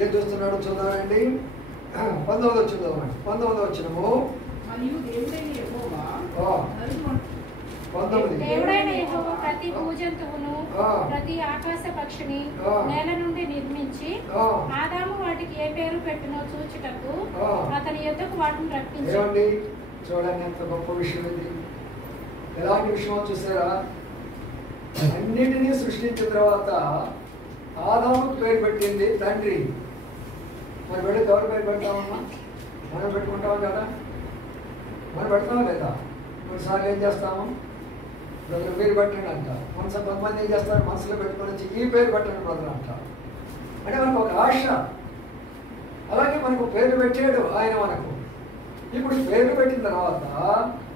ఏం చూస్తున్నాడో చూద్దామండి. 19వ చూద్దామండి. 19వ వచనము. దేవుడైన యెహోవా ప్రతి భూజంతువును ప్రతి ఆకాశ పక్షిని నేల నుండి నిర్మించి ఆదాము వాటికి ఏ పేరు పెట్టునో చూచుటకు అతని యొద్దకు వాటిని రప్పించాడు. చూడండి ఎంత గొప్ప విషయం ఇది. ఎలాంటి విషయం చూసారా? అన్నిటినీ సృష్టించిన తర్వాత ఆదాముకు పేరు పెట్టింది తండ్రి. మరి బిడ్డకు ఎవరు పేరు పెడతామమ్మా? మనం పెట్టుకుంటాం కదా, మనం పెడతామా లేదా? కొన్నిసార్లు ఏం చేస్తాము, బ్రదర్ పేరు పెట్టండి అంట. కొంతమంది ఏం చేస్తారు, మనసులో పెట్టుకొని వచ్చి ఈ పేరు పెట్టండి బ్రదర్ అంట. అంటే మనకు ఒక ఆశ. అలాగే మనకు పేరు పెట్టాడు ఆయన మనకు. ఇప్పుడు పేరు పెట్టిన తర్వాత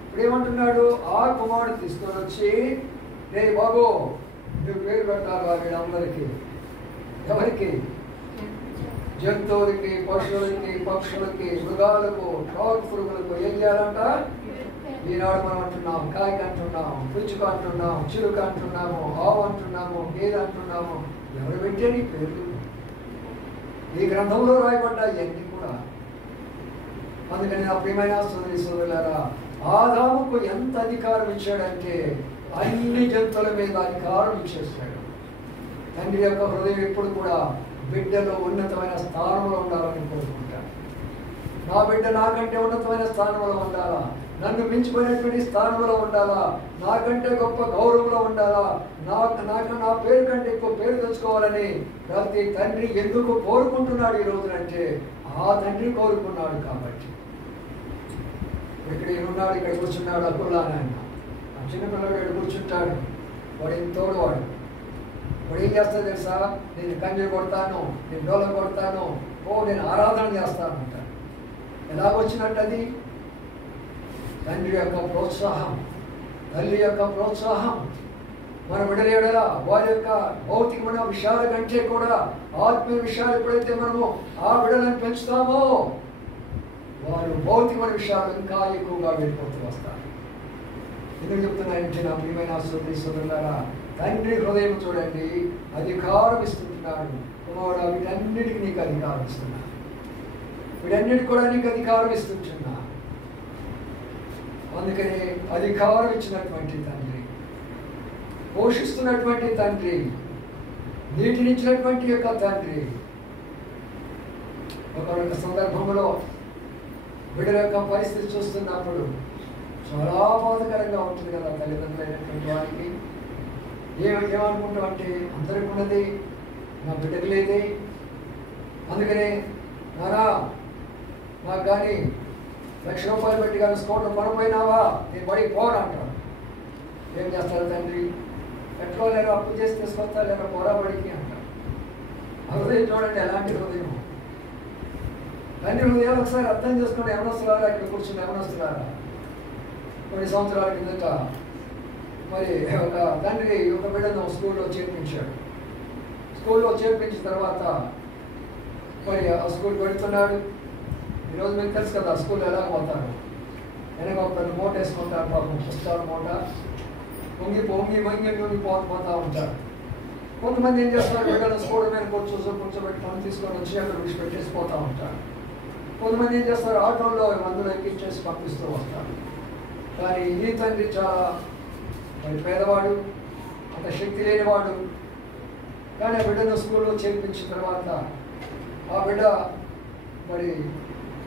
ఇప్పుడు ఏమంటున్నాడు, ఆ కుమారుడు తీసుకొని వచ్చి, రే బాబు నువ్వు పేరు పెట్టాలి వీళ్ళందరికీ. ఎవరికి? జంతువులకి, పశువులకి, పక్షులకి, మృగాలకు, టాక్ పురుగులకు ఏం చేయాలంట? ఈనాడు మనం అంటున్నాం కాయక అంటున్నాం, పుచ్చుక అంటున్నాం, చిలుక అంటున్నాము, ఆవు అంటున్నాము, గేదె అంటున్నాము. ఎవరు పెట్టారు ఈ పేర్లు? ఈ గ్రంథంలో రాయబడ్డాయి అన్నీ కూడా. అందుకని నా ప్రియమైన సోదరులారా, ఆదాముకు ఎంత అధికారం ఇచ్చాడంటే అన్ని జంతువుల మీద అధికారం ఇచ్చేస్తాడు. తండ్రి యొక్క హృదయం ఎప్పుడు కూడా బిడ్డలో ఉన్నతమైన స్థానంలో ఉండాలని కోరుకుంటాడు. నా బిడ్డ నాకంటే ఉన్నతమైన స్థానంలో ఉండాలా, నన్ను మించిపోయినటువంటి స్థానంలో ఉండాలా, నాకంటే గొప్ప గౌరవంలో ఉండాలా, నా పేరు కంటే ఎక్కువ పేరు తెచ్చుకోవాలని ప్రతి తండ్రి ఎందుకు కోరుకుంటున్నాడు ఈ రోజునంటే ఆ తండ్రి కోరుకున్నాడు కాబట్టి. ఇక్కడ ఉన్నాడు, ఇక్కడ కూర్చున్నాడు అకులాని ఆయన. ఆ చిన్నపిల్లడు ఇక్కడ కూర్చుంటాడు, వాడు ఇంతోడు వాడు ఏం చేస్తాడు తెలుసా? నేను కంజలు కొడతాను, నేను డోల కొడతాను, నేను ఆరాధన చేస్తాను అంటాడు. ఎలాగొచ్చినట్టు అది? తండ్రి యొక్క ప్రోత్సాహం, తల్లి యొక్క ప్రోత్సాహం. మన బిడ్డలేడలా వారి యొక్క భౌతికమైన విషయాల కంటే కూడా ఆత్మీయ విషయాలు ఎప్పుడైతే మనము ఆ బిడ్డలను పెంచుతామో వారు భౌతికమైన విషయాలు ఇంకా ఎక్కువగా వెళ్ళిపోతూ వస్తారు. ఎందుకు చెప్తున్నాయంటే నా ప్రియమైన సోదరులారా, తండ్రి హృదయం చూడండి, అధికారం ఇస్తున్నాడు. కుమారుడు వీటన్నిటికీ నీకు అధికారం ఇస్తున్నాడు, వీటన్నిటికి కూడా నీకు అధికారం ఇస్తున్నా. అందుకని అధికారం ఇచ్చినటువంటి తండ్రి, పోషిస్తున్నటువంటి తండ్రి, నీటినిచ్చినటువంటి యొక్క తండ్రి ఒక సందర్భంలో బిడ్డల యొక్క పరిస్థితి చూస్తున్నప్పుడు చాలా బాధకరంగా ఉంటుంది కదా తల్లిదండ్రులైనటువంటి వారికి. ఏమనుకుంటాం అంటే అందరికి ఉన్నది, నా బిడ్డకు లేదే, అందుకనే నానా నాకు కానీ ₹1,00,000 పెట్టి కానీ స్కూటర్ పడిపోయినావా, నేను బడికి పోను అంటాడు. ఏం చేస్తారు తండ్రి? పెట్రోల్ లేరు, అప్పు చేసి తీసుకొస్తా లేక పోరా బడికి అంటాడు. హృదయం చూడండి ఎలాంటి హృదయం. తండ్రి హృదయం ఒకసారి అర్థం చేసుకోండి. ఎవరొస్తున్నారా? ఇక్కడ కూర్చుని ఎవరొస్తున్నారా? కొన్ని సంవత్సరాల కిందట మరి ఒక తండ్రి ఒక బిడ్డను స్కూల్లో చేర్పించాడు. స్కూల్లో చేర్పించిన తర్వాత మరి ఆ స్కూల్కి వెళ్తున్నాడు. ఈరోజు మీకు తెలుసు కదా స్కూల్లో ఎలా పోతారు, వెనక ఒక మూట వేసుకుంటారు, పాపం పుస్తకాల మూట పొంగి పొంగి వంగి వంగి పోతా ఉంటారు. కొంతమంది ఏం చేస్తారు, బిడ్డలు స్కూల్ మీద కూర్చోబెట్టుకొని తీసుకొని వచ్చి అక్కడ విడిచిపెట్టేసి పోతూ ఉంటారు. కొంతమంది ఏం చేస్తారు, ఆటోలో మందులు ఎక్కించేసి పంపిస్తూ వస్తారు. కానీ ఈ తండ్రి చాలా మరి పేదవాడు, అంత శక్తి లేనివాడు. కానీ ఆ బిడ్డను స్కూల్లో చేర్పించిన తర్వాత ఆ బిడ్డ మరి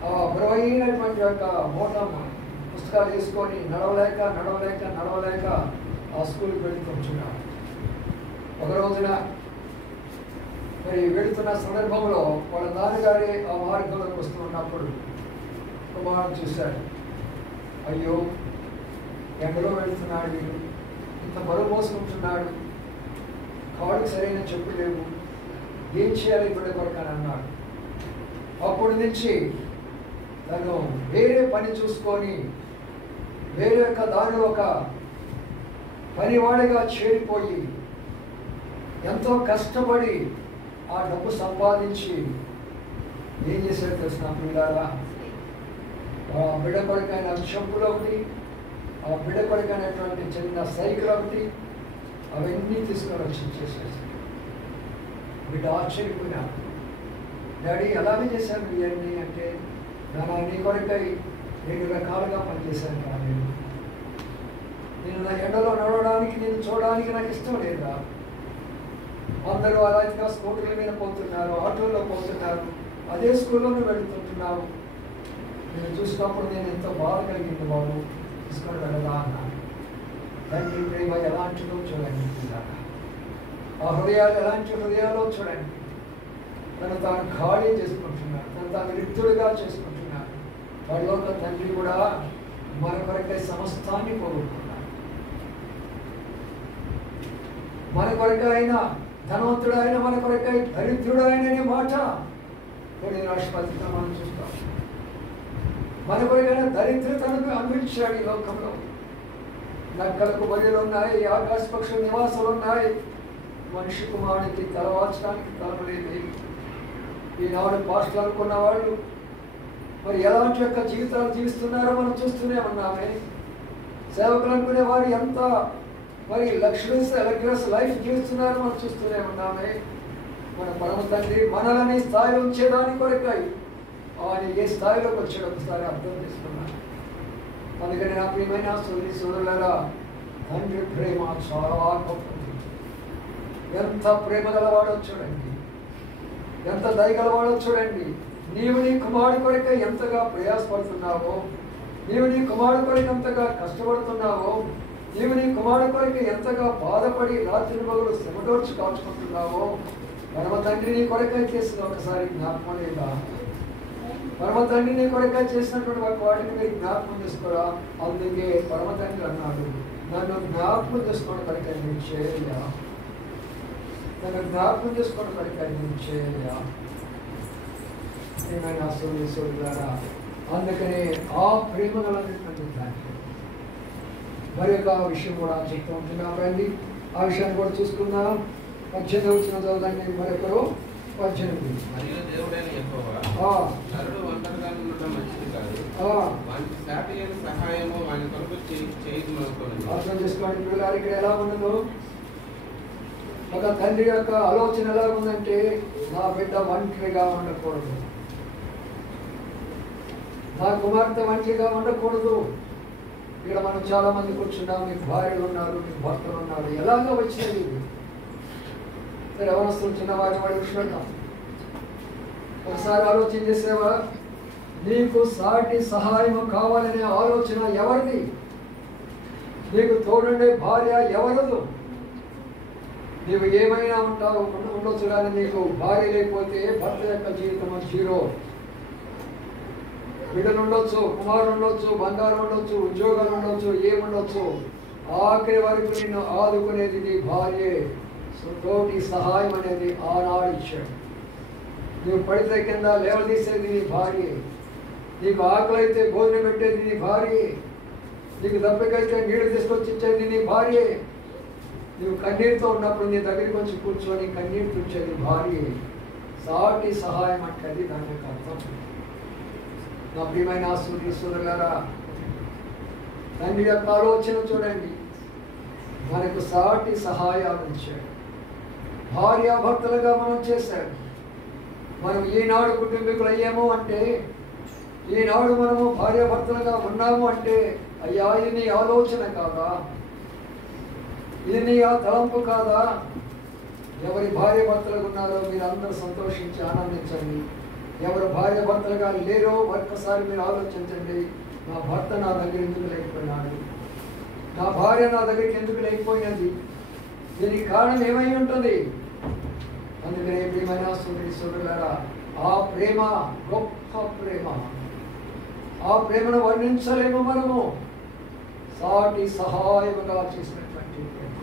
ఆ బరువైనటువంటి యొక్క మూట పుస్తకాలు తీసుకొని నడవలేక ఆ స్కూల్కి వెళ్తుంటున్నాడు. ఒక రోజున మరి వెళుతున్న సందర్భంలో వాళ్ళ నాన్నగారి ఆ మార్గంలోకి వస్తున్నప్పుడు కుమారుడు చూశాడు. అయ్యో, ఎండలో వెళుతున్నాడు వీడు, ఇంత బరువు మోసుకుంటున్నాడు, కాళ్ళకి సరైన చెప్పు లేవు, ఏం చేయాలి బిడ్డ కొరకు అని అన్నాడు. అప్పటి నుంచి తను వేరే పని చూసుకొని వేరే యొక్క దానిలో ఒక పనివాడిగా చేరిపోయి ఎంతో కష్టపడి ఆ డబ్బు సంపాదించి ఏం చేశాడు తెలిసిన పిల్లారా, ఆ బిడ్డ కొరకైన చెప్పులు ఒకటి, ఆ బిడ్డ కొరకైనటువంటి చిన్న సైకిల్ ఒకటి, అవన్నీ తీసుకొని వచ్చి చేసేసి బిడ్డ ఆశ్చర్యపోయినాడు. డాడీ ఎలాగే చేశాను ఇవన్నీ అంటే, నాన్న నీ కొరకై 2 రకాలుగా పనిచేశాను. కానీ నేను నా ఎండలో నడవడానికి, నేను చూడడానికి నాకు ఇష్టం లేదా? అందరూ అలాగా స్కూటర్ల మీద పోతున్నారు, ఆటోలో పోతున్నారు, అదే స్కూల్లోనే వెళుతుంటున్నావు. నేను చూసినప్పుడు నేను ఎంతో బాధ కలిగింది, బాబు తీసుకొని వెళ్ళదా అన్నాను. తండ్రి ప్రేమ ఎలాంటిదో చూడండి, ఆ హృదయాలు ఎలాంటి హృదయాలో చూడండి. తను తాను ఖాళీ చేసుకుంటున్నాడు, తను తాను రిక్తుడిగా చేసుకుంటున్నాడు. వాడిలో ఒక తండ్రి కూడా మన కొరకై సమస్తాన్ని పోగొట్టుకున్నాడు. మన కొరకై అయినా ధనవంతుడు ఆయన, మన కొరకై దరిద్రుడు ఆయననే మాట కొన్ని రాష్ట్రపతిగా మనం చూస్తాం. మన కొరకైనా దరిద్రతను అనుభవించాడు ఈ లోకంలో. నక్కలకు బరువులు ఉన్నాయి, ఆకాశ పక్షుల నివాసాలు ఉన్నాయి, మనిషి కుమారుడికి తలవాల్చడానికి తలపలేదు. ఈనాడు పాస్టర్లు అనుకున్న వాళ్ళు మరి ఎలాంటి యొక్క జీవితాలు జీవిస్తున్నారో మనం చూస్తూనే ఉన్నామే. సేవకులు అనుకునే వారు ఎంత మరి లగ్జరస్ లైఫ్ జీవిస్తున్నారో మనం చూస్తూనే ఉన్నామే. మన పరమ తండ్రి మనల్ని స్థాయిలో ఉంచేదాని కొరకై ఆయన ఏ స్థాయిలోకి వచ్చాడు ఒకసారి అర్థం చేసుకున్నాను. అందుకని నా ప్రియమైన సోదరులారా, తండ్రి ప్రేమ చాలా గొప్పది. ఎంత ప్రేమ గలవాడో చూడండి, ఎంత దయగలవాడో చూడండి. నీవు నీ కుమారుడి కొరకై ఎంతగా ప్రయాసపడుతున్నావో, నీవు నీ కుమారుడి కొరకు ఎంతగా కష్టపడుతున్నావో, నీవు నీ కుమారుడి కొరకు ఎంతగా బాధపడి రాత్రి పగలు శ్రమదోర్చి కాల్చుకుంటున్నావో, పరమ తండ్రి నీ కొరకై చేసిన ఒకసారి జ్ఞాపకం లేదా? పరమ తండ్రి నీ కొరకై చేసినటువంటి ఒక వాటిని మీరు జ్ఞాపకం చేసుకోరా. అందుకే పరమ తండ్రి అన్నాడు, నన్ను జ్ఞాపకం చేసుకోవడం కొరకై నేను చేయలేదా, నన్ను జ్ఞాపకం చేసుకోవడం కొరకై నేను చేయలేదా? ఏమైనా సోదరులారా, అందుకనే ఆ ప్రేమ గలటువంటి తండ్రి మరి ఒక విషయం కూడా చెప్తూ ఉంటున్నాం. రండి ఆ విషయాన్ని కూడా చూసుకుందాం. 18 వచ్చిన చదవండి. మరొకరు 18. మరియు దేవుడైన యెహోవా నరుడు ఒంటరిగా ఉండడం మంచిది కాదు, వానికి సాటి అయిన సహాయము వాని కొరకు చేయమనుకోండి. అర్థం చేసుకోండి పిల్లలు, ఇక్కడ ఎలా ఉన్నదో ఒక తండ్రి యొక్క ఆలోచన ఎలా ఉందంటే, నా బిడ్డ ఒంటరిగా ఉండకూడదు, నా కుమార్తె ఒంటరిగా ఉండకూడదు. ఇక్కడ మనం చాలా మంది కూర్చున్నాం, మీకు భార్యలు ఉన్నారు, మీకు భర్తలు ఉన్నారు. ఎలాగో వచ్చినది సరే, ఎవరొస్తున్న చిన్నవారి వాడి విషయం ఒకసారి ఆలోచన చేసేవా? నీకు సాటి సహాయం కావాలనే ఆలోచన ఎవరిది? నీకు తోడుండే భార్య ఎవరదు? నీవు ఏమైనా ఉంటావు ఉండొచ్చు, కానీ నీకు భార్య లేకపోతే భర్త యొక్క జీవితం 0. బిడ్డలు ఉండొచ్చు, కుమారులు ఉండొచ్చు, బంగారం ఉండొచ్చు, ఉద్యోగాలు ఉండొచ్చు, ఏముండొచ్చు, ఆఖరి వరకు నిన్ను ఆదుకునేది నీ భార్యే. తోటి సహాయం అనేది ఆనాడు ఇచ్చాడు. నువ్వు పడితే కింద లేవదీసేది నీ భార్యే, నీకు ఆకలి అయితే భోజనం పెట్టేది నీ భార్యే, నీకు దప్పికైతే నీళ్లు తీసుకొచ్చి ఇచ్చేది నీ భార్యే. నువ్వు కన్నీరుతో ఉన్నప్పుడు నీ దగ్గరికి వచ్చి కూర్చొని కన్నీరు తుడిచేది భార్యే. సాటి సహాయం అంటే దాని యొక్క అర్థం. నా ప్రియమైన సోదరులారా, తండ్రి యొక్క ఆలోచన చూడండి. మనకు సాటి సహాయాలు ఇచ్చాడు. భార్యాభర్తలుగా మనం చేశాడు. మనం ఈనాడు కుటుంబీకులు అయ్యాము అంటే, ఈనాడు మనము భార్యాభర్తలుగా ఉన్నాము అంటే, అయ్యా ఇది నీ ఆలోచన కాదా? ఇది నీ ఆ తలంపు కాదా? ఎవరి భార్యాభర్తలుగా ఉన్నారో మీరు అందరూ సంతోషించి ఆనందించండి. ఎవరు భార్యాభర్తలుగా లేరో ఒక్కసారి మీరు ఆలోచించండి. నా భర్త నా దగ్గర ఎందుకు లేకపోయినాడు? నా భార్య నా దగ్గరికి ఎందుకు లేకపోయినది? దీనికి కారణం ఏమై ఉంటుంది? అందుకనే ప్రియమైన సోదరులారా, ఆ ప్రేమ గొప్ప ప్రేమ. ఆ ప్రేమను వర్ణించలేము మనము. సాటి సహాయముగా చేసినటువంటి ప్రేమ.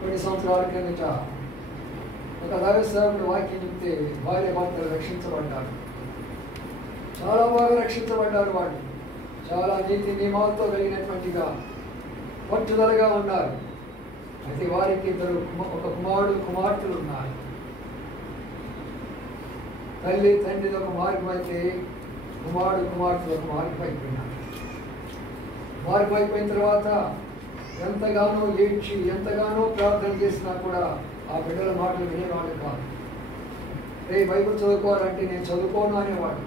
కొన్ని సంవత్సరాల కిందట ఒక దైవసేవకుడు వాక్యం చెప్తే భార్య భర్తలు రక్షించబడ్డారు. చాలా బాగా రక్షించబడ్డారు. వాళ్ళు చాలా నీతి నియమాలతో కలిగినటువంటిగా పట్టుదలగా ఉన్నారు. అయితే వారికి ఒక కుమార్తెలు ఉన్నారు. తల్లి తండ్రి ఒక మార్గం అయితే కుమార్తెలు ఒక మార్గం అయిపోయినారు. మార్గం అయిపోయిన తర్వాత ఎంతగానో ఏడ్చి ఎంతగానో ప్రార్థన చేసినా కూడా ఆ బిడ్డల మాటలు వినేవాడు కాదు. బైబిల్ చదువుకోవాలంటే నేను చదువుకోను అనేవాడు.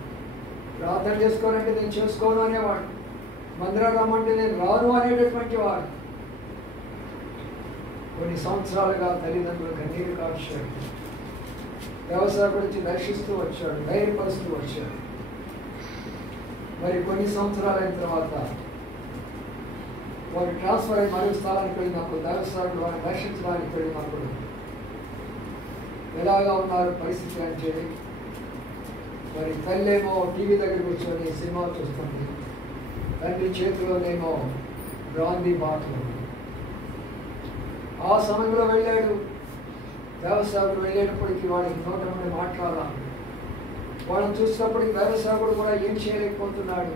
ప్రార్థన చేసుకోవాలంటే నేను చేసుకోను అనేవాడు. మందిరం రమ్మంటే నేను రాను అనేటటువంటి వాడు. కొన్ని సంవత్సరాలుగా తల్లిదండ్రులు కన్నీరు కాల్చాడు. వ్యవసాయం గురించి దర్శిస్తూ వచ్చాడు, ధైర్యపరుస్తూ వచ్చాడు. మరి కొన్ని సంవత్సరాలైన తర్వాత వారు ట్రాన్స్ఫర్ అయ్యి మరొక స్థలానికి వెళ్ళినప్పుడు, దేవస్థానంలో వారిని దర్శించడానికి వెళ్ళినప్పుడు ఎలాగా ఉన్నారు పరిస్థితి అంటే, మరి తల్లేమో టీవీ దగ్గర కూర్చొని సినిమా చూస్తుంది, తండ్రి చేతిలోనేమో బ్రాందీ బాటిల్. ఆ సమయంలో వెళ్ళాడు. దేవసేవకుడు వెళ్ళేటప్పటికి వాడికి నోట నుండి మాట్లాడాలి. వాళ్ళని చూసినప్పటికీ దేవసేవకుడు కూడా ఏం చేయలేకపోతున్నాడు.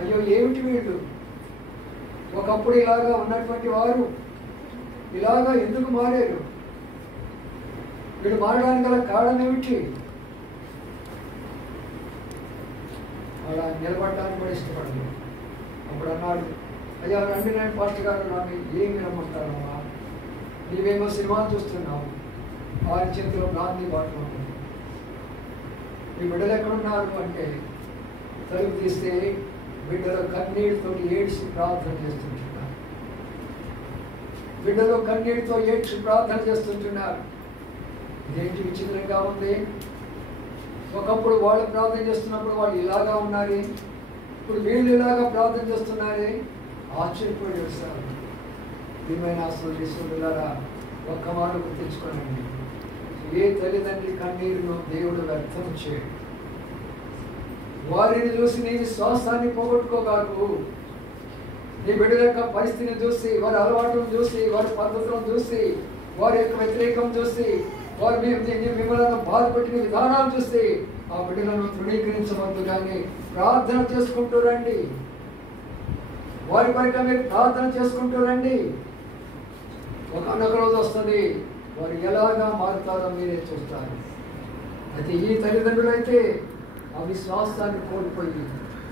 అయ్యో ఏమిటి వీళ్ళు, ఒకప్పుడు ఇలాగా ఉన్నటువంటి వారు ఇలాగా ఎందుకు మారారు? వీళ్ళు మారడానికి గల కారణం ఏమిటి? అలా నిలబడడానికి కూడా ఇష్టపడదు. అప్పుడు అన్నాడు, అయ్యా రండి నేను పాస్టర్ గారు రాని ఏమి రమ్మంటారమ్మా, నీవేమో సినిమాలు చూస్తున్నావు, వారి చేతిలో బ్రాందీ బాటిల్ ఉంటుంది. ఈ బిడ్డలు ఎక్కడున్నారు అంటే తలుపు తీస్తే బిడ్డలు కన్నీటితో ఏడ్చి ప్రార్థన చేస్తుంటున్నారు. బిడ్డలు కన్నీటితో ఏడ్చి ప్రార్థన చేస్తుంటున్నారు. ఇదేంటి విచిత్రంగా ఉంది. ఒకప్పుడు వాళ్ళు ప్రార్థన చేస్తున్నప్పుడు వాళ్ళు ఇలాగా ఉన్నారే, ఇప్పుడు వీళ్ళు ఇలాగా ప్రార్థన చేస్తున్నారే. ఆశ్చర్యపోయి చేస్తారు. ఏమైనా సోదరులారా, ఒక్క మాట గుర్తించుకోనండి, ఏ తల్లిదండ్రి కన్నీరును దేవుడు వ్యర్థం చేయడు. వారిని చూసి నీ విశ్వాసాన్ని పోగొట్టుకోగాకు. నీ బిడ్డల యొక్క పరిస్థితిని చూసి, వారి అలవాటును చూసి, వారి పద్ధతులను చూసి, వారి యొక్క వ్యతిరేకం చూసి, వారు మిమ్మల్ని బాధపెట్టిన విధానాలు చూసి ఆ బిడ్డలను తృణీకరించవద్దు. కానీ ప్రార్థన చేసుకుంటూ రండి. వారి పైన మీరు ప్రార్థన చేసుకుంటూ రండి. ఒకనొక రోజు వస్తుంది, వారు ఎలాగా మారుతారో మీరే చూస్తారు. అయితే ఈ తల్లిదండ్రులు అయితే ఆ విశ్వాసాన్ని కోల్పోయి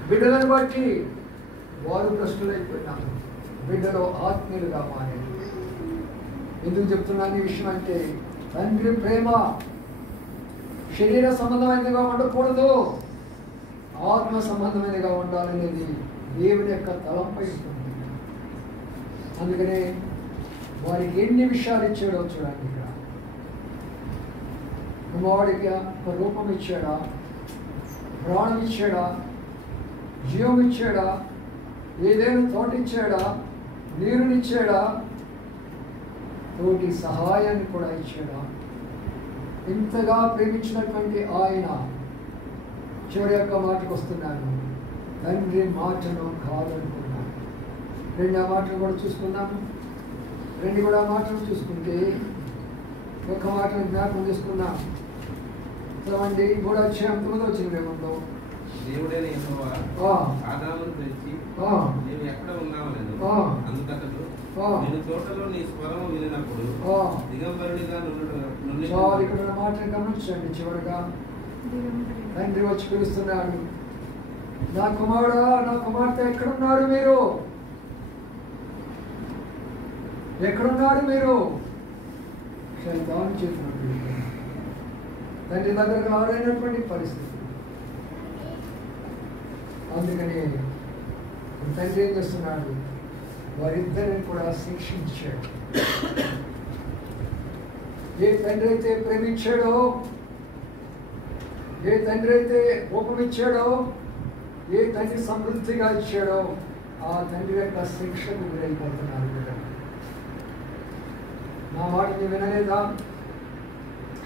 బిడ్డలను బట్టి వారు భ్రష్టులైపోయినారు. బిడ్డలో ఆత్మీయులుగా మారారు. ఎందుకు చెప్తున్నాను ఈ విషయం అంటే, తండ్రి ప్రేమ శరీర సంబంధమైనదిగా ఉండకూడదు, ఆత్మ సంబంధమైనదిగా ఉండాలనేది దేవుని యొక్క తలంపై ఉంటుంది. అందుకనే వారికి ఎన్ని విషయాలు ఇచ్చాడో చూడండి. ఇక్కడ కుమారుడికి ఒక రూపం ఇచ్చాడా, ప్రాణం ఇచ్చాడా, జీవం ఇచ్చాడా, ఏదైనా తోట ఇచ్చాడా, నీరునిచ్చాడా, తోటి సహాయాన్ని కూడా ఇచ్చాడా. ఇంతగా ప్రేమించినటువంటి ఆయన చివరి యొక్క మాటకు వస్తున్నాను, తండ్రి మాటను కాదనుకున్నాను. రెండో మాటలు కూడా చూసుకున్నాము. రెండు కూడా మాటలు చూసుకుంటే ఒక మాటను జ్ఞాపకం చేసుకున్నాం. చదవండి, 3 అధ్యాయం 9 ఏముందో దేవుడైన యెహోవా ఆదామును పిలిచి నీవు ఎక్కడ ఉన్నావనెను. అందుకతడు నేను తోటలో నీ స్వరము వినినప్పుడు దిగంబరునిగా ఇక్కడ మాట గమనించండి. చివరిగా తండ్రి వచ్చి పిలుస్తున్నాడు, నా కుమారుడా, నా కుమార్తె ఎక్కడున్నారు మీరు? ఎక్కడున్నారు మీరు? శైతాను చేసినప్పుడు తండ్రి దగ్గరకు ఆడైనటువంటి పరిస్థితి. అందుకని తండ్రి ఏం చేస్తున్నాడు? వారిద్దరిని కూడా శిక్షించాడు. ఏ తండ్రి అయితే ప్రేమించాడో, ఏ తండ్రి అయితే ఉపమిచ్చాడో, ఏ తండ్రి సమృద్ధిగా ఇచ్చాడో ఆ తండ్రి యొక్క శిక్షకు గురైపోతున్నారు. నా మాట నీ వినలేదా?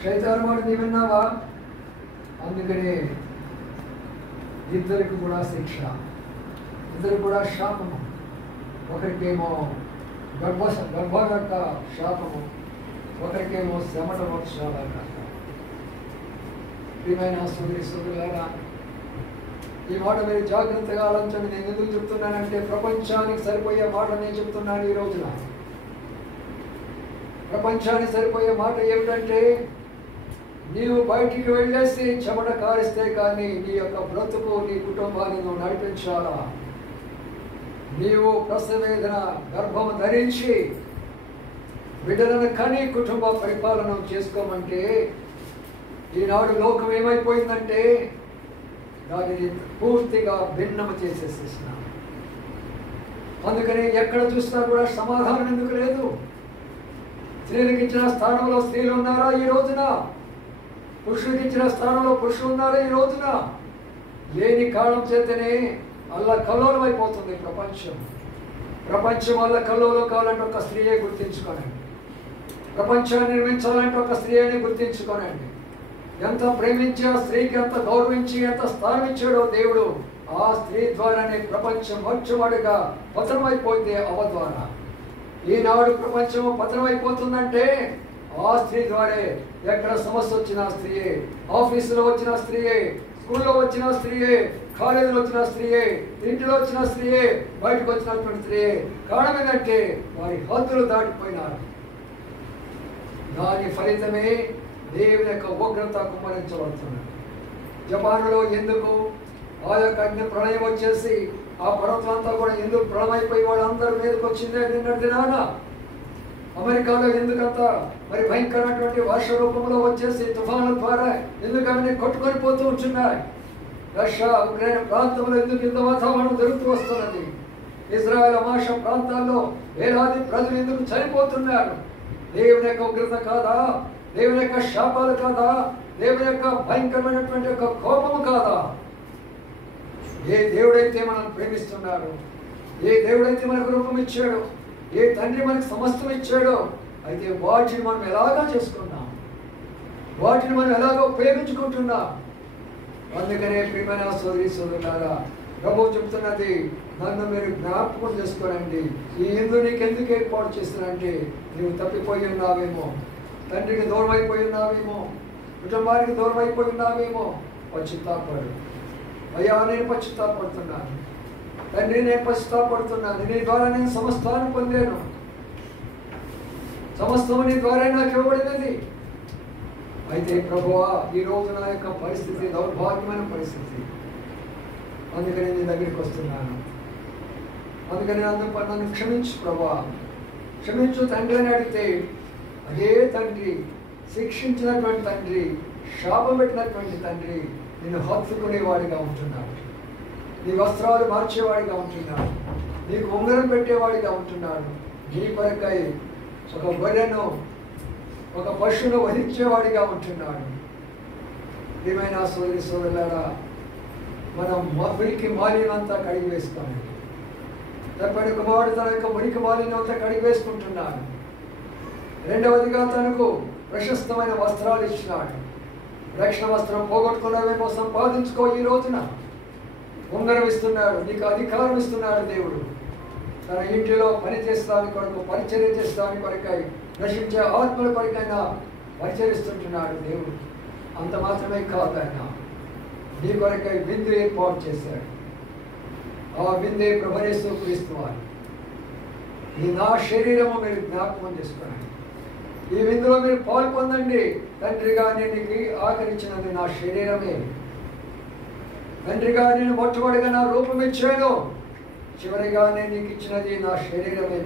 శైతాను మాట నీ విన్నావా? అందుకనే ఇద్దరికి కూడా శిక్ష, ఇద్దరు కూడా శాపము. ఒకరికేమో గర్భగట్ట శాపము, ఒకరికేమో శ్రమట వర్షాల. ప్రియమైన సోదరులారా, ఈ మాట మీరు జాగ్రత్తగా ఆలోచించండి. నేను ఎందుకు చెప్తున్నానంటే ప్రపంచానికి సరిపోయే మాట నేను చెప్తున్నాను ఈ రోజున. ప్రపంచానికి సరిపోయే మాట ఏమిటంటే, నీవు బయటికి వెళ్ళేసి చెమట కారిస్తే కానీ నీ యొక్క బ్రతుకు, నీ కుటుంబాన్ని నువ్వు నడిపించాలా. నీవు ప్రసవేదన గర్భము ధరించి బిడ్డలను కని కుటుంబ పరిపాలన చేసుకోమంటే ఈనాడు లోకం ఏమైపోయిందంటే దానిని పూర్తిగా భిన్నము చేసేసేసినాం. అందుకని ఎక్కడ చూసినా కూడా సమాధానం ఎందుకు లేదు? స్త్రీలకు ఇచ్చిన స్థానంలో స్త్రీలు ఉన్నారా ఈ రోజున? పురుషులకు ఇచ్చిన స్థానంలో పురుషులు ఉన్నారా ఈ రోజున? లేని కారణం చేతనే అల్లకల్లోలం అయిపోతుంది ప్రపంచం. ప్రపంచం అల్లకల్లోలం కావాలంటే ఒక స్త్రీయే గుర్తించుకోనండి. ప్రపంచాన్ని నిర్మించాలంటే ఒక స్త్రీని గుర్తించుకోనండి. ఎంత ప్రేమించి ఆ స్త్రీకి ఎంత గౌరవించి ఎంత స్థానం ఇచ్చాడో దేవుడు, ఆ స్త్రీ ద్వారానే ప్రపంచం వచ్చువాడుగా పతనమైపోయింది అవ ద్వారా. ఈనాడు ప్రపంచం పతనమైపోతుందంటే ఆ స్త్రీ ద్వారే. ఎక్కడ సమస్య వచ్చిన స్త్రీయే, ఆఫీసులో వచ్చిన స్త్రీయే, స్కూల్లో వచ్చిన స్త్రీయే, కాలేజీలో వచ్చిన స్త్రీయే, ఇంటిలో వచ్చిన స్త్రీయే, బయటకు వచ్చినటువంటి స్త్రీయే. కారణం ఏంటంటే వారి హద్దులు దాటిపోయినారు. దాని ఫలితమే దేవుని యొక్క ఉగ్రత కుమ్మరించబడుతున్నది. జపాన్లో ఎందుకు ఆ యొక్క అగ్ని ప్రళయం వచ్చేసి ఆ పర్వతం అంతా కూడా ఎందుకు ప్రళయమైపోయి వాళ్ళందరూ మీదకి వచ్చిందే నిన్నటి దినాన? అమెరికాలో ఎందుకంత మరి భయంకరమైనటువంటి వర్ష రూపంలో వచ్చేసి తుఫానుల ద్వారా ఎందుకు అవన్నీ కొట్టుకొని పోతూ ఉంటున్నాయి? రష్యా ఉక్రెయిన్ ప్రాంతంలో ఎందుకు ఇంత వాతావరణం జరుగుతూ వస్తున్నది? ఇజ్రాయెల్ అమాష ప్రాంతాల్లో వేలాది ప్రజలు ఎందుకు చనిపోతున్నారు? దేవుని యొక్క ఉగ్రత కాదా? దేవుని యొక్క శాపాలు కాదా? దేవుని యొక్క భయంకరమైనటువంటి యొక్క కోపము కాదా? ఏ దేవుడైతే మనం ప్రేమిస్తున్నాడు, ఏ దేవుడైతే మనకు రూపం ఇచ్చాడో, ఏ తండ్రి మనకు సమస్తం ఇచ్చాడో, అయితే వాటిని మనం ఎలాగా చేసుకున్నాం, వాటిని మనం ఎలాగో ఉపయోగించుకుంటున్నాం. అందుకనే ప్రియమైన సోదరి సోదరులారా, ప్రభువు చెప్తున్నది, నన్ను మీరు జ్ఞాపకం చేసుకోనండి. ఈ హిందూ నీకు ఎందుకు ఏర్పాటు చేస్తున్నానంటే నువ్వు తప్పిపోయి ఉన్నావేమో, తండ్రికి దూరం అయిపోయి ఉన్నావేమో, కుటుంబానికి దూరం అయిపోయి ఉన్నావేమో. పశ్చాత్తాపడు. అయ్యా, నేను పశ్చాత్తాపడుతున్నాను. తండ్రి, నేను పశ్చాత్తాపడుతున్నాను. నీ ద్వారా నేను సమస్తాన్ని పొందాను. సమస్తము నీ ద్వారా నాకు ఇవ్వబడినది. అయితే ప్రభువా, ఈ రోజు నా యొక్క పరిస్థితి దౌర్భాగ్యమైన పరిస్థితి. అందుకని నీ దగ్గరికి వస్తున్నాను. అందుకని నన్ను క్షమించు ప్రభువా, క్షమించు తండ్రి అని అడిగితే అదే తండ్రి, శిక్షించినటువంటి తండ్రి, శాపం పెట్టినటువంటి తండ్రి నిన్ను హత్తుకునేవాడిగా ఉంటున్నాడు. నీ వస్త్రాలు మార్చేవాడిగా ఉంటున్నాడు. నీకు ఉంగరం పెట్టేవాడిగా ఉంటున్నాడు. నీ కొరకై ఒక గొర్రెను, ఒక పశువును వధించేవాడిగా ఉంటున్నాడు. ప్రియమైన సోదరి సోదరులారా, మనం మురికి మాలినంతా కడిగి వేసుకోండి. తప్పని కుమారుడు తన యొక్క మురికి మాలినంతా కడిగి వేసుకుంటున్నాడు. రెండవదిగా తనకు ప్రశస్తమైన వస్త్రాలు ఇచ్చినాడు. రక్షణ వస్త్రం పోగొట్టుకున్నావేమో, సంపాదించుకో. ఈ రోజున ఉంగరం ఇస్తున్నాడు, నీకు అధికారం ఇస్తున్నాడు దేవుడు. తన ఇంటిలో పని చేస్తానికి కొరకు, పరిచర్య చేస్తానికి కొరకై, నశించే ఆత్మల కొరకైనా పరిచరిస్తుంటున్నాడు దేవుడు. అంత మాత్రమే కాదు, ఆయన నీ కొరకై విందు ఏర్పాటు చేశాడు. ఆ విందే ప్రభువైన యేసుక్రీస్తు వారు. ఈ నా శరీరము మీరు జ్ఞాపకం చేసుకోండి. ఈ విందులో మీరు పాల్పొందండి. తండ్రిగా నేను ఆకరించినది నా శరీరమే. తండ్రిగా నేను మొట్టమొదటిగా నా రూపం ఇచ్చాను. చివరిగా నేను నీకు ఇచ్చినది నా శరీరమే.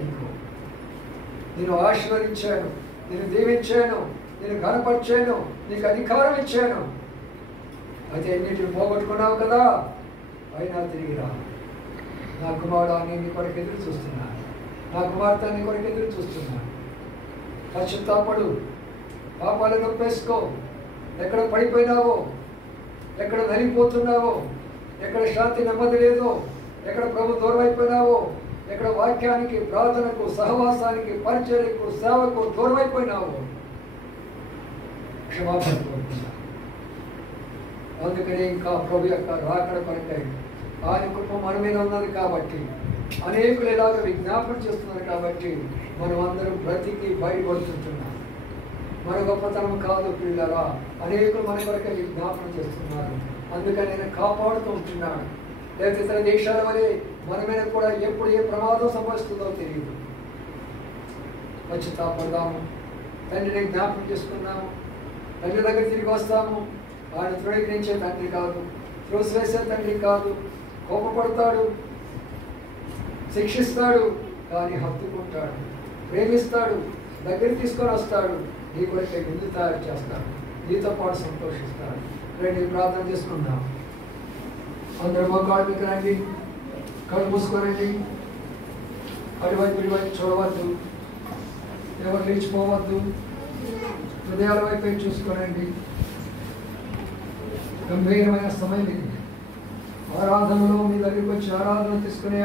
నేను ఆశీర్వదించాను, నేను దీవించాను, నేను ఘనపరిచాను, నీకు అధికారం ఇచ్చాను. అయితే ఎన్నిటిని పోగొట్టుకున్నావు కదా, అయినా తిరిగి రా. నా కుమారుడు నేను నీ కొరకు ఎదురు చూస్తున్నాను. నా కుమార్తె నీ కొరకు ఎదురు చూస్తున్నాను. పశ్చాత్తాపడు, పాపాలను ఒప్పేసుకో. ఎక్కడ పడిపోయినావో, ఎక్కడ నలిగిపోతున్నావో, ఎక్కడ శాంతి నెమ్మది లేదో, ఎక్కడ ప్రభు దూరం అయిపోయినావో, ఎక్కడ వాక్యానికి, ప్రార్థనకు, సహవాసానికి, పరిచర్యకు, సేవకు దూరం అయిపోయినావో క్షమాపణ కోరుతున్నా. అందుకని ఇంకా ప్రభు యొక్క రాకడ కొరకై ఆయన కృప మన మీద ఉన్నది కాబట్టి, అనేకులు ఇలాగ విజ్ఞాపన చేస్తున్నారు కాబట్టి మనం అందరం బ్రతికి బయటపడుతుంటున్నాం. మన గొప్పతనం కాదు పిల్లరా, అనేకులు మన కొరకే విజ్ఞాపన చేస్తున్నారు. అందుకని నేను కాపాడుతూ ఉంటున్నాను. లేదా ఇతర దేశాల వలె మన మీద కూడా ఎప్పుడు ఏ ప్రమాదం సంభవిస్తుందో తెలియదు. పశ్చాత్తాపడదాము, తండ్రిని జ్ఞాపకం చేసుకున్నాము, తండ్రి దగ్గర తిరిగి వస్తాము. ఆయన తృణీకరించే తండ్రి కాదు, త్రోసివేసే తండ్రి కాదు. కోపపడతాడు, శిక్షిస్తాడు, కానీ హత్తుకుంటాడు, ప్రేమిస్తాడు, దగ్గర తీసుకొని వస్తాడు. నీ కొరకే విందు తయారు చేస్తాడు, నీతో పాటు సంతోషిస్తాడు. రండి ప్రార్థన చేసుకుందాం. అందరూ మోకాళ్ళకి రండి, కళ్ళు మూసుకోనండి. అటువైపు ఇటువైపు చూడవద్దు, ఎవరు లేచిపోవద్దు. హృదయాల వైపు చూసుకోనండి. గంభీరమైన సమయం ఇది. ఆరాధనలో మీ దగ్గరికి వచ్చి ఆరాధన తీసుకునే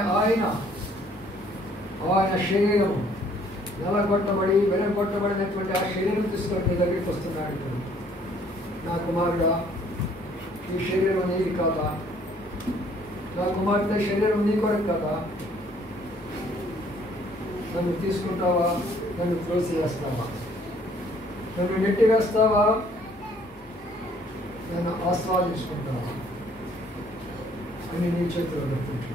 ఆయన శరీరం నలగొట్టబడి వెనగొట్టబడినటువంటి ఆ శరీరం తీసుకొని మీ దగ్గరికి వస్తున్నాడు. ఇప్పుడు నా కుమారుడా, ఈ శరీరం నీది కాదా? నా కుమార్తె శరీరం నీ కొరకు కదా? నన్ను తీసుకుంటావా? నన్ను త్రోసి వేస్తావా? నన్ను నెట్టి వేస్తావా? నన్ను ఆస్వాదించుకుంటావా అని నీ చేతిలో గుర్తుంచు.